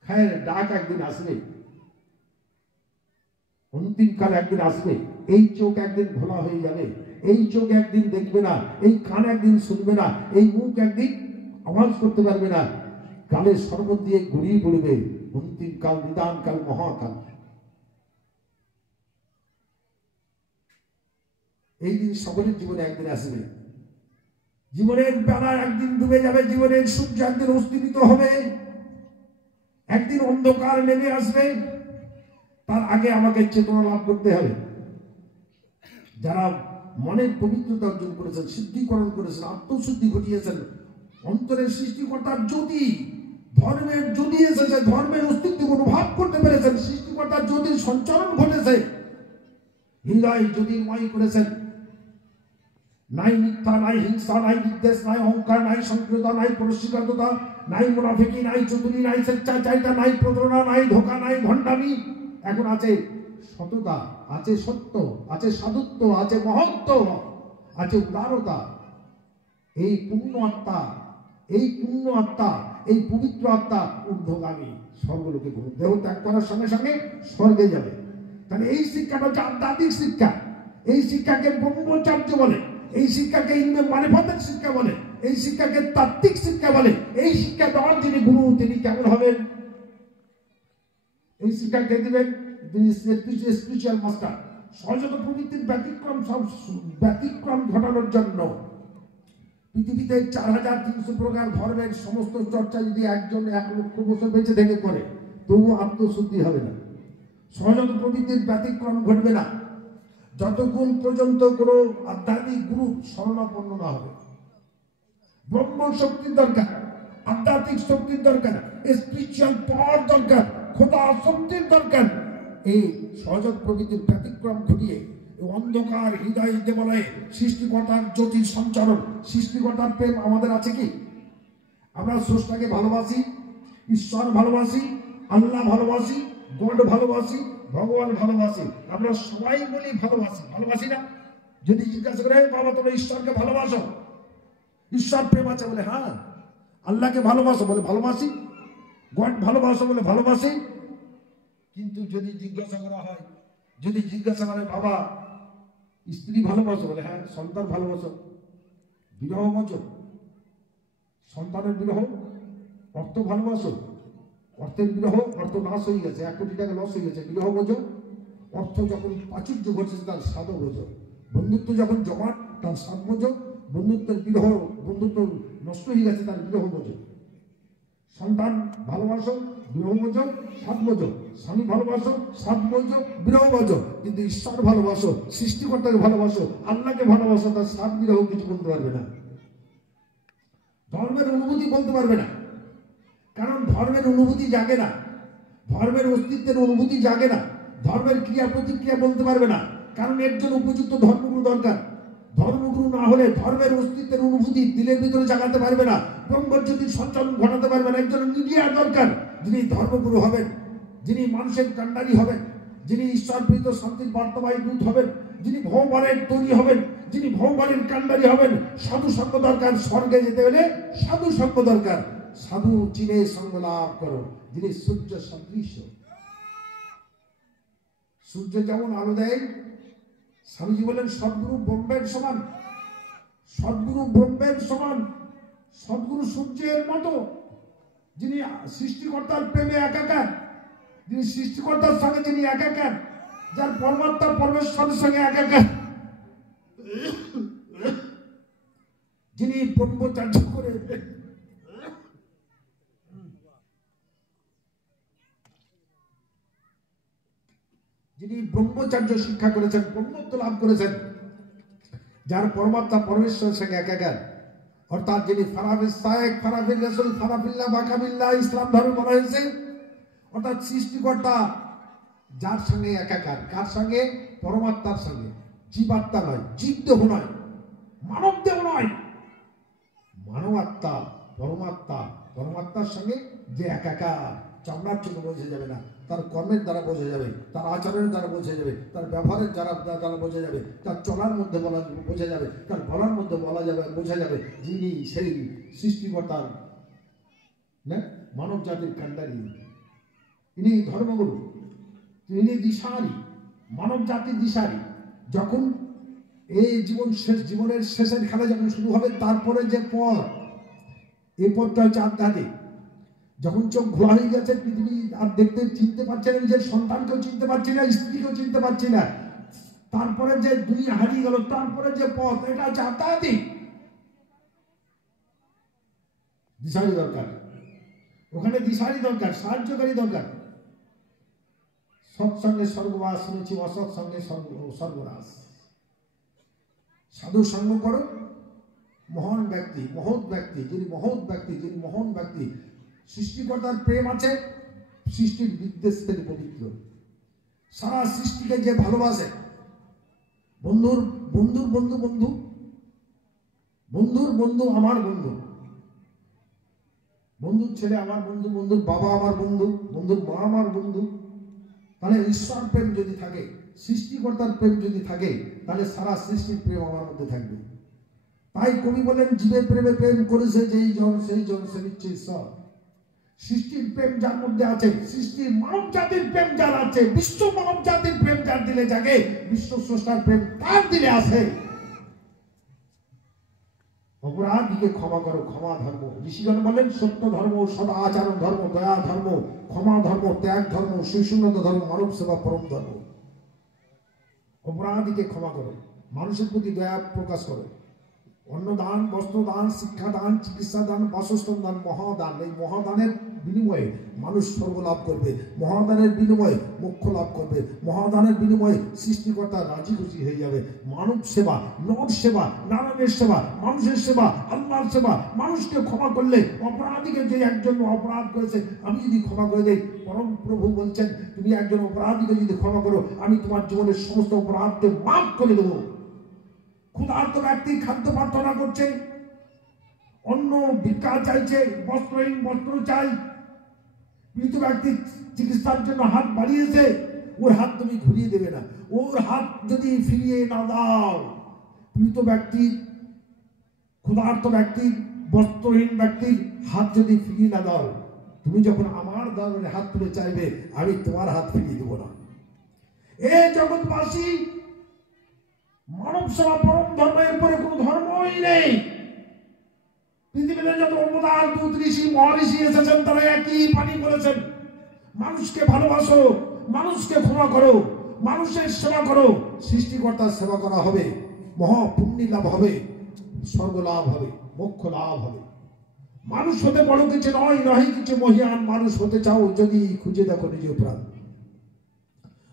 হ্যাঁ, ডাক একদিন আসবে, অন্তিমকাল একদিন আসবে। এই চোখ একদিন ঘোলা হয়ে যাবে, এই চোখ একদিন দেখবে না, এই কান একদিন শুনবে না, এই মুখ একদিন আওয়াজ করতে পারবে না, কালের শরবত দিয়ে গড়িয়ে পড়বে অন্তিমকাল, নিদানকাল, মহাকাল। এই দিন সকলের জীবনে একদিন আসবে। জীবনের বেলা একদিন ডুবে যাবে, জীবনের সূর্য একদিন অস্তিমিত হবে, একদিন অন্ধকার নেমে আসবে। তার আগে আমাকে চেতনা লাভ করতে হবে। যারা মনের পবিত্রতা অর্জন করেছেন, শুদ্ধিকরণ করেছেন, আত্মশুদ্ধি ঘটিয়েছেন, অন্তরের সৃষ্টিকর্তার জ্যোতি, ধর্মের জ্যোতি এসেছে, ধর্মের অস্তিত্ব অনুভব করতে পেরেছেন, সৃষ্টিকর্তার জ্যোতির সঞ্চালন ঘটেছে, হৃদয় জ্যোতির্ময় করেছেন। নাই মিথ্যা, নাই হিংসা, নাই বিদ্বেষ, নাই অহংকার, নাই সংকীর্ণতা, নাই পরশ্রীকারতা, নাই মুনাফিকি, নাই চতুরি, নাই স্বেচ্ছাচারিতা, নাই প্রতারণা, নাই ধোঁকা, নাই ভণ্ডামি। এখন আছে সততা, আছে সত্য, আছে সাধুত্ব, আছে মহত্ব, আছে উদারতা। এই পূর্ণ আত্মা, এই পূর্ণ আত্মা, এই পবিত্র আত্মা ঊর্ধ্বগামী, স্বর্গলোকে দেহ ত্যাগ করার সঙ্গে সঙ্গে স্বর্গে যাবে। তাহলে এই শিক্ষাটা হচ্ছে আধ্যাত্মিক শিক্ষা। এই শিক্ষাকে ব্রহ্মচর্য বলে, এই শিক্ষাকে ইলমে মারিফাতের শিক্ষা বলে, এই শিক্ষাকে তাত্ত্বিক শিক্ষা বলে। এই শিক্ষা দেওয়ার যিনি গুরু, তিনি কেমন হবেন? এই শিক্ষা কে দিবেন? তিনি স্পিরিচুয়াল মাস্টার। সহজত প্রবৃত্তির ব্যতিক্রম ঘটানোর জন্য পৃথিবীতে 4300 প্রকার ধর্মের সমস্ত চর্চা যদি একজন 1 লক্ষ বছর বেঁচে থেকে করে, তবু আত্মশুদ্ধি হবে না, সহজত প্রবৃত্তির ব্যতিক্রম ঘটবে না, যতক্ষণ পর্যন্ত কোনো আধ্যাত্মিক গুরু শরণাপন্ন না হবে। ব্রহ্ম শক্তির দরকার, আধ্যাত্মিক শক্তির দরকার, স্পিরিচুয়াল পাওয়ার দরকার, খোদা শক্তির দরকার। এই সহজত প্রবৃত্তির ব্যতিক্রম ঘটিয়ে অন্ধকার হৃদয় দেবালয়ে সৃষ্টিকর্তার জ্যোতির সঞ্চালন, সৃষ্টিকর্তার প্রেম আমাদের আছে কি? আমরা স্রষ্টাকে ভালোবাসি, ঈশ্বর ভালোবাসি, আল্লাহ ভালোবাসি, গড ভালোবাসি, ভগবান ভালোবাসি। আমরা সবাই বলি ভালোবাসি, ভালোবাসি না? যদি জিজ্ঞাসা করে, বাবা তোমরা ঈশ্বরকে ভালোবাসো, ঈশ্বর প্রেম আছে বলে হ্যাঁ। আল্লাহকে ভালোবাসো বলে ভালোবাসি, গড ভালোবাসো বলে ভালোবাসি। কিন্তু যদি জিজ্ঞাসা করা হয়, যদি জিজ্ঞাসা করে বাবা স্ত্রী ভালোবাসো বলে হ্যাঁ। সন্তান ভালোবাসো, বিরহ বোঝো, সন্তানের বিরহ, অর্থ ভালোবাসো, অর্থের বিরহ, অর্থ নাশ হয়ে গেছে, 1 কোটি টাকা লস হয়ে গেছে, বিরহ বোঝো। অর্থ যখন প্রাচুর্য ঘটেছে তার স্বাদও বোঝো। বন্ধুত্ব যখন জমাট তার স্বাদ বোঝো। বন্ধুত্বের বিরহ, বন্ধুত্ব নষ্ট হয়ে গেছে তার বিরহ বোঝো। সন্তান ভালোবাসো, বিরহ বোঝো, সাত বোঝো। স্বামী ভালোবাসো, সাত বোঝো, বিরহ বোঝো। কিন্তু ঈশ্বর ভালোবাসো, সৃষ্টিকর্তাকে ভালোবাসো, আল্লাহকে ভালোবাসো, তার সাত বিরহ কিছু বলতে পারবে না। ধর্মের অনুভূতি বলতে পারবে না, কারণ ধর্মের অনুভূতি জাগে না, ধর্মের অস্তিত্বের অনুভূতি জাগে না। ধর্মের ক্রিয়া প্রতিক্রিয়া বলতে পারবে না, কারণ এর জন্য উপযুক্ত ধর্মগুরু দরকার। ধর্মগুরু না হলে ধর্মের অস্তিত্বের অনুভূতি দিলের ভিতরে জাগাতে পারবে না, ব্রহ্মজ্যোতির সঞ্চালন ঘটাতে পারবে না। একজন মিডিয়া দরকার, যিনি ধর্মগুরু হবেন, যিনি মানুষের কান্ডারি হবেন, যিনি ঈশ্বরপ্রীত শান্তির বার্তাবাহী দূত হবেন, যিনি ভগবানের তৈরি হবেন, যিনি ভগবানের কান্ডারি হবেন। সাধু সঙ্গ দরকার, স্বর্গে যেতে হলে সাধু সঙ্গ দরকার। সাধু চিনে সঙ্গ লাভ করো, যিনি সূর্য সদৃশ। সূর্য যেমন আলো দেয়, স্বামীজি বলেন সদ্গুরু ব্রহ্মের সমান, সদ্গুরু ব্রহ্মের সমান, সদ্গুরু সূর্যের মতো, যিনি সৃষ্টিকর্তার প্রেমে একাকার, যিনি সৃষ্টিকর্তার সঙ্গে যিনি একাকার, যার পরমাত্মা পরমেশ্বরের সঙ্গে একাকার, যিনি ব্রহ্মচার্য করে যিনি ব্রহ্মচার্য শিক্ষা করেছেন, ব্রহ্মত্ব লাভ করেছেন, যার পরমাত্মা পরমেশ্বরের সঙ্গে একাকার, অর্থাৎ যিনি ফারাফিস সায়েক, ফারাফিল রাসূল, ফারাফিল্লাহ, বাকাবিল্লাহ ইসলাম ধর্মে বলা হয়েছে। অর্থাৎ সৃষ্টিকর্তা যার সঙ্গে একাকার, কার সঙ্গে? পরমাত্মার সঙ্গে। জীবাত্মা নয়, জীব দেহ নয়, মানব দেহ নয়, মানবাত্মা, পরমাত্মা, পরমাত্মার সঙ্গে যে একাকার। চামড়ার চোখে বোঝা যাবে না, তার কর্মের দ্বারা বোঝা যাবে, তার আচরণের দ্বারা বোঝা যাবে, তার ব্যবহারের দ্বারা বোঝা যাবে, তার চলার মধ্যে বোঝা যাবে, তার বলার মধ্যে বলা যাবে, বোঝা যাবে যিনি সেই সৃষ্টিকর্তার না মানব জাতির কান্ডারি, ইনি ধর্মগুরু, তিনি দিশারি, মানব জাতির দিশারি। যখন এই জীবনের শেষের খেলা যখন শুরু হবে, তারপরে যে পথ, এই পথটা হচ্ছে আধ্যাত্মিক। যখন চোখ ঘোলা হয়ে গেছে, পৃথিবী আর দেখতে চিনতে পারছে না, নিজের সন্তানকেও চিনতে পারছি না, স্ত্রীকেও চিনতে পারছি না, তারপরে যে দুনিয়া হারিয়ে গেল, তারপরে যে পথ, এটা হচ্ছে আধ্যাত্মিক। দিশারি দরকার, ওখানে দিশারি দরকার, সাহায্যকারী দরকার। সৎসঙ্গে স্বর্গবাস শুনেছি, অসৎসঙ্গে স্বর্গরাস। সাধু সঙ্গ করো, মহান ব্যক্তি, মহৎ ব্যক্তি, যিনি মহৎ ব্যক্তি, যিনি মহান ব্যক্তি, সৃষ্টিকর্তার প্রেম আছে, সৃষ্টির বিদ্বেষ থেকে পবিত্র, সারা সৃষ্টিকে যে ভালোবাসে, বন্ধুর বন্ধুর বন্ধু, বন্ধু বন্ধুর বন্ধু আমার বন্ধু, বন্ধুর ছেলে আমার বন্ধু, বন্ধুর বাবা আমার বন্ধু, বন্ধুর মা আমার বন্ধু। তাহলে ঈশ্বর প্রেম যদি থাকে, সৃষ্টিকর্তার প্রেম যদি থাকে, তাহলে সারা সৃষ্টির প্রেম আমার মধ্যে থাকবে। তাই কবি বলেন, জীবের প্রেমে প্রেম করেছে যেই জন, সেই জন সে নিচ্ছে ঈশ্বর। সৃষ্টির প্রেম যার মধ্যে আছে, সৃষ্টির মানব জাতির প্রেম যার আছে, বিশ্ব মানব জাতির প্রেম যার দিলে জাগে, বিশ্ব স্রষ্টার প্রেম তার দিলে আসে। অপরাধীকে ক্ষমা করো, ক্ষমা ধর্ম। ঋষিগণ বলেন, সত্য ধর্ম, সদা আচরণ ধর্ম, দয়া ধর্ম, ক্ষমা ধর্ম, ত্যাগ ধর্ম, সুশূন্যতা ধর্ম, মানব সেবা পরম ধর্ম। অপরাধীকে ক্ষমা করো, মানুষের প্রতি দয়া প্রকাশ করো। অন্নদান, বস্ত্রদান, শিক্ষাদান, চিকিৎসা দান, বাসস্থান দান, মহাদান। এই মহাদানের বিনিময়ে মানুষ স্বর্গ লাভ করবে, মহাদানের বিনিময়ে মোক্ষ লাভ করবে, মহাদানের বিনিময়ে সৃষ্টিকর্তা রাজি খুশি হয়ে যাবে। মানব সেবা, নর সেবা, নারায়ণের সেবা, মানুষের সেবা, আল্লাহর সেবা। মানুষকে ক্ষমা করলে, অপরাধীকে যে একজন অপরাধ করেছে আমি যদি ক্ষমা করে দেই, পরম প্রভু বলছেন, তুমি একজন অপরাধীকে যদি ক্ষমা করো, আমি তোমার জীবনের সমস্ত অপরাধকে মাফ করে দেবো। ক্ষুধার্ত ব্যক্তি খাদ্য প্রার্থনা করছে, অন্য ভিক্ষা চাইছে, বস্ত্রহীন বস্ত্র চাই, মৃত ব্যক্তি চিকিৎসার জন্য হাত বাড়িয়েছে, ওর হাত তুমি ঘুরিয়ে দেবে না। ওর হাত যদি ফিরিয়ে না দাও, মৃত ব্যক্তি, ক্ষুধার্ত ব্যক্তি, বস্ত্রহীন ব্যক্তির হাত যদি ফিরিয়ে না দাও, তুমি যখন আমার দরবারে হাত তুলে চাইবে, আমি তোমার হাত ফিরিয়ে দেবো না। এ জগৎবাসী, মানব সেবা পরম ধর্মের পরে কোন ধর্মই নেই। পৃথিবীতে যত অবতার, দূত, ঋষি, মহর্ষি এসেছেন, তারা একই বাণী বলেছেন, মানুষকে ভালোবাসো, মানুষকে ক্ষমা করো, মানুষের সেবা করো, সৃষ্টিকর্তার সেবা করা হবে, মহা পুণ্য লাভ হবে, স্বর্গ লাভ হবে, মোক্ষ লাভ হবে। মানুষ হতে বড় কিছু নয়, নয় কিছু মহিয়ান। মানুষ হতে চাও যদি খুঁজে দেখো নিজ প্রাণ।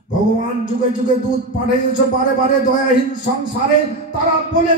ভগবান যুগে যুগে দূত পাঠিয়েছে বারে বারে দয়াহীন সংসারে। তারা বলে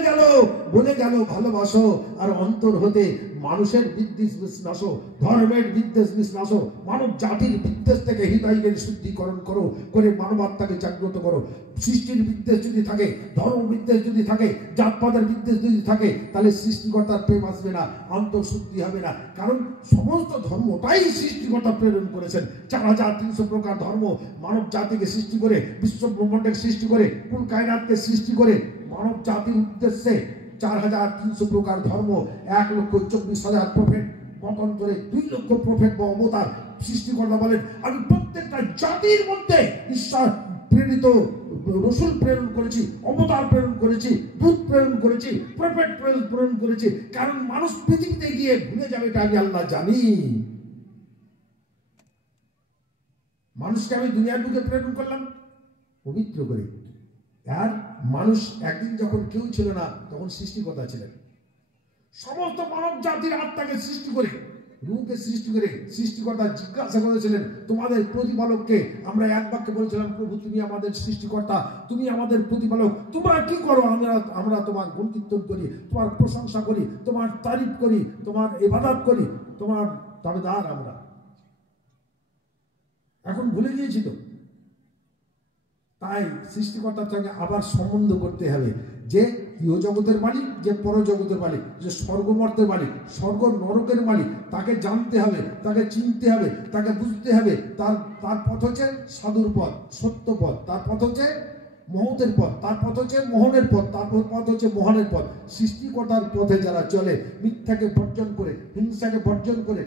গেল ভালোবাসো, আর অন্তর হতে মানুষের বিদ্বেষ নাশো, ধর্মের বিদ্বেষ নাশো, মানব জাতির বিদ্বেষ থেকে হৃদয়ের শুদ্ধিকরণ করো, করে মানবাত্মাকে জাগ্রত করো। সৃষ্টির বিদ্বেষ যদি থাকে, ধর্ম বিদ্বেষ যদি থাকে, জাতপাতের বিদ্বেষ যদি থাকে, তাহলে সৃষ্টিকর্তার প্রেম আসবে না, অন্তঃশুদ্ধি হবে না। কারণ সমস্ত ধর্মটাই সৃষ্টিকর্তা প্রেরণ করেছেন। 4300 প্রকার ধর্ম মানব জাতিকে সৃষ্টি করে, বিশ্ব ব্রহ্মাণ্ডকে সৃষ্টি করে, কুল কায়নাতকে সৃষ্টি করে মানব জাতির উদ্দেশ্যে 4300 প্রকার ধর্ম, 1,24,000 প্রফেট মতান্তরে 2 লক্ষ প্রফেট বা অবতার সৃষ্টিকর্তা বলেন আমি প্রত্যেকটা জাতির মধ্যে ঈশ্বর প্রেরিত রসুল প্রেরণ করেছি, অবতার প্রেরণ করেছি, দূত প্রেরণ করেছি, প্রফেট প্রেরণ করেছি। কারণ মানুষ পৃথিবীতে গিয়ে ভুলে যাবে, এটা আমি আল্লাহ জানি। মানুষকে আমি দুনিয়ার বুকে প্রেরণ করলাম পবিত্র করে। আর মানুষ একদিন যখন কেউ ছিল না, তখন সৃষ্টিকর্তা ছিলেন। সমস্ত মানব জাতির আত্মাকে সৃষ্টি করে, রূপকে সৃষ্টি করে সৃষ্টিকর্তা জিজ্ঞাসা করেছিলেন তোমাদের প্রতিপালককে। আমরা এক বাক্যে বলেছিলাম প্রভু তুমি আমাদের সৃষ্টিকর্তা, তুমি আমাদের প্রতিপালক, তোমরা কি করো? আমরা তোমার গুণ কীর্তন করি, তোমার প্রশংসা করি, তোমার তারিফ করি, তোমার ইবাদত করি, তোমার তাবেদার আমরা। এখন ভুলে গিয়েছি তো। তাই সৃষ্টিকর্তার সঙ্গে আবার সম্বন্ধ করতে হবে, যে ইহজগতের মালিক, যে পরজগতের মালিক, যে স্বর্গমর্তের মালিক, স্বর্গ নরকের মালিক, তাকে জানতে হবে, তাকে চিনতে হবে, তাকে বুঝতে হবে। তার পথ হচ্ছে সাধুর পথ, সত্য পথ। তার পথ হচ্ছে মহতের পথ, তার পথ হচ্ছে মোহনের পথ, তার পথ হচ্ছে মহানের পথ। সৃষ্টিকর্তার পথে যারা চলে, মিথ্যাকে বর্জন করে, হিংসাকে বর্জন করে,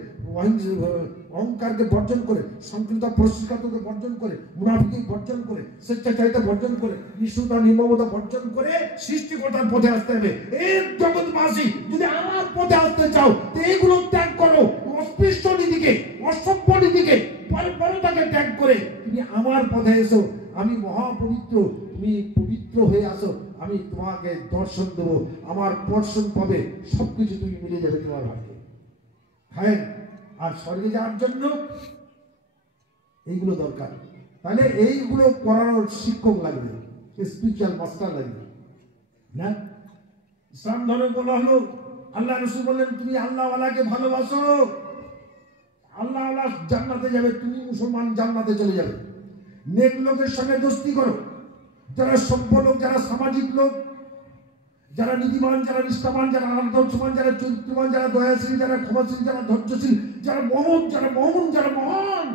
অহংকারকে বর্জন করে, সংকৃত প্রশিক্ষাতকে বর্জন করে, মুনাফিকি বর্জন করে, স্বেচ্ছাচারিতা বর্জন করে, নিষ্ঠুরতা নির্মমতা বর্জন করে সৃষ্টিকর্তার পথে আসতে হবে। এই জগৎবাসী যদি আমার পথে আসতে চাও, তো এইগুলো ত্যাগ করো। অস্পৃশ্য নীতিকে, অসভ্য নীতিকে, পরপরতাকে ত্যাগ করে তুমি আমার পথে এসো। আমি মহাপবিত্র, তুমি পবিত্র হয়ে আসো, আমি তোমাকে দর্শন দেবো, আমার দর্শন পাবে, সবকিছু তুমি মিলে যাবে তোমার ভাগ্যে। খায়েন। আর স্বর্গে যাওয়ার জন্য এইগুলো দরকার। তাহলে এইগুলো করানোর শিক্ষক লাগবে, স্পিরিচুয়াল মাস্টার লাগবে না। ইসলাম ধর্মে বলা হলো, আল্লাহ রাসূল বললেন তুমি আল্লাহওয়ালাকে ভালোবাসো, আল্লাহওয়ালা জান্নাতে যাবে, তুমি মুসলমান জান্নাতে চলে যাবে। নেক লোকের সঙ্গে দোস্তি করো, যারা সভ্য লোক, যারা সামাজিক লোক, যারা নীতিমান, যারা নিষ্ঠাবান, যারা আদর্শবান, যারা চরিত্রবান, যারা দয়াশীল, যারা ক্ষমাশীল, যারা ধৈর্যশীল, যারা মহৎ, যারা মহান,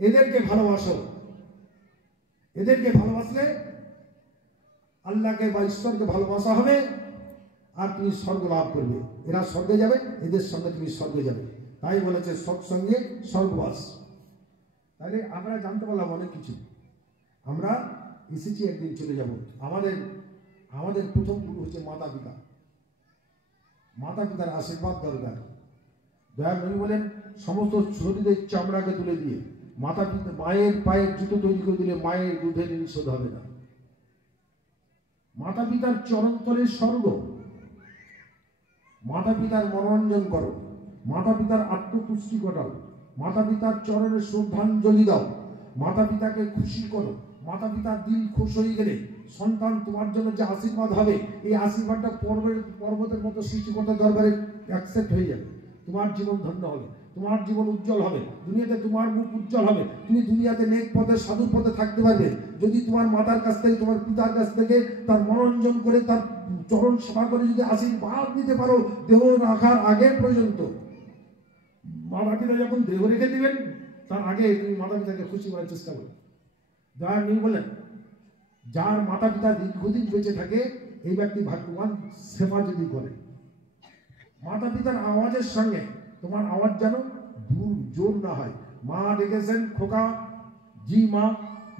এদেরকে ভালোবাসো। এদেরকে ভালোবাসলে আল্লাহকে বা ঈশ্বরকে ভালোবাসা হবে, আর তুমি স্বর্গ লাভ করবে। এরা স্বর্গে যাবে, এদের সঙ্গে তুমি স্বর্গে যাবে। তাই বলেছে সৎসঙ্গে স্বর্গবাস। তাহলে আমরা জানতে পারলাম অনেক কিছু। আমরা এসেছি, একদিন চলে যাব। আমাদের প্রথম গুরু হচ্ছে মাতা পিতা। মাতা পিতার আশীর্বাদ দরকার। দয়াল নবী বলেন সমস্ত শরীরের চামড়াকে তুলে দিয়ে মাতা পিতা মায়ের পায়ের জুতো তৈরি করে দিলে মায়ের দুধে নিষেধ হবে না। মাতা পিতার চরণতলে স্বর্গ। মাতা পিতার মনোরঞ্জন করো, মাতা পিতার আত্মতুষ্টি ঘটাও, মাতা পিতার চরণে শ্রদ্ধাঞ্জলি দাও, মাতা পিতাকে খুশি করো। মাতা পিতার দিল খুশ হয়ে গেলে সন্তান তোমার জন্য যে আশীর্বাদ হবে, এই আশীর্বাদটা পর্বতের মতো সৃষ্টিকর্তার দরবারে অ্যাকসেপ্ট হয়ে যাবে। তোমার জীবন ধন্য হবে, তোমার জীবন উজ্জ্বল হবে, দুনিয়াতে তোমার মুখ উজ্জ্বল হবে। তুমি দুনিয়াতে নেক পথে, সাধু পথে থাকতে পারবে যদি তোমার মাতার কাছ থেকে, তোমার পিতার কাছ থেকে তার মনোরঞ্জন করে, তার চরণ সেবা করে যদি আশীর্বাদ নিতে পারো দেহ রাখার আগে পর্যন্ত। মাতা পিতা যখন দেহ রেখে দিবেন, তার আগে তুমি মাতা পিতাকে খুশি করার চেষ্টা করো। দয়া নেই বলেন, যার মাতা পিতা দীর্ঘদিন বেঁচে থাকে, এই ব্যক্তি ভাগ্যবান। সেবা যদি করে, মাতা পিতার আওয়াজের সঙ্গে তোমার আওয়াজ যেন দূর জোর না হয়। মা ডেকেছেন খোকা, জি মা,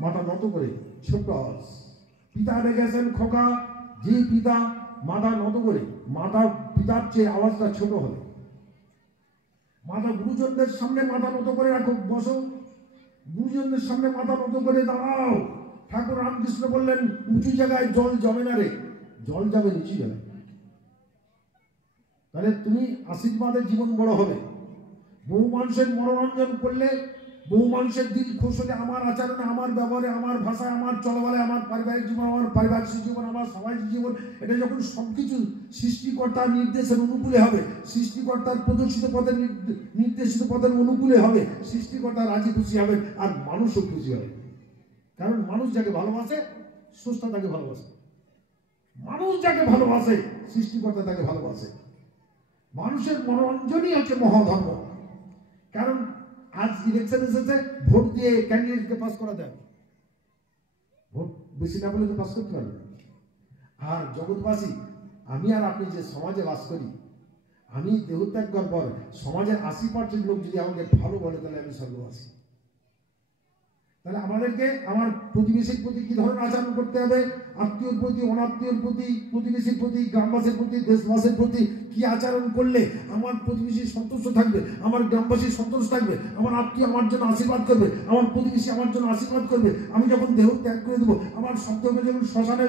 মাথা নত করে ছোট্ট আওয়াজ। পিতা ডেকেছেন খোকা, জি পিতা, মাথা নত করে। মাতা পিতার চেয়ে আওয়াজটা ছোট হবে। মাতা গুরুজনদের সামনে মাথা নত করে রাখো, বসো। গুরুজনদের সামনে মাথা নত করে দাঁড়াও। ঠাকুর রামকৃষ্ণ বললেন উঁচু জায়গায় জল জমে না রে, জল যাবে নিচু জায়গায়। তাহলে তুমি আশীর্বাদে জীবন বড় হবে। বহু মানুষের মনোরঞ্জন করলে, বহু মানুষের দিল খুশ হলে আমার আচরণে, আমার ব্যবহারে, আমার ভাষায়, আমার চলবালে, আমার পারিবারিক জীবন, আমার পারিবারিক জীবন, আমার সামাজিক জীবন, এটা যখন সবকিছু সৃষ্টিকর্তার নির্দেশের অনুকূলে হবে, সৃষ্টিকর্তার প্রদর্শিত পথের নির্দেশিত পথের অনুকূলে হবে, সৃষ্টিকর্তা রাজি খুশি হবে, আর মানুষও খুশি হবে। কারণ মানুষ যাকে ভালোবাসে স্রষ্টা তাকে ভালোবাসে, মানুষ যাকে ভালোবাসে সৃষ্টিকর্তা তাকে ভালোবাসে। মানুষের মনোরঞ্জনই হচ্ছে মহাধর্ম। কারণ আজ ইলেকশন এসেছে, ভোট দিয়ে ক্যান্ডিডেটকে পাস করা যায়, ভোট বেশি না বলে তো পাস করতে পারবে। আর জগৎবাসী, আমি আর আপনি যে সমাজে বাস করি, আমি দেহত্যাগ করার পর সমাজের 80% লোক যদি আমাকে ভালো বলে, তাহলে আমি স্বর্গবাসী। তাহলে আমাদেরকে আমার প্রতিবেশীর প্রতি কি ধরনের আচরণ করতে হবে, আত্মীয়র প্রতি, অনাত্মীয়র প্রতি, প্রতিবেশীর প্রতি, গ্রামবাসীর প্রতি, দেশবাসীর প্রতি কি আচরণ করলে আমার প্রতিবেশী সন্তুষ্ট থাকবে, আমার গ্রামবাসী সন্তুষ্ট থাকবে, আমার আত্মীয় আমার জন্য আশীর্বাদ করবে, আমার প্রতিবেশী আমার জন্য আশীর্বাদ করবে। আমি যখন দেহ ত্যাগ করে দেবো, আমার সপ্তাহে যখন শ্মশানে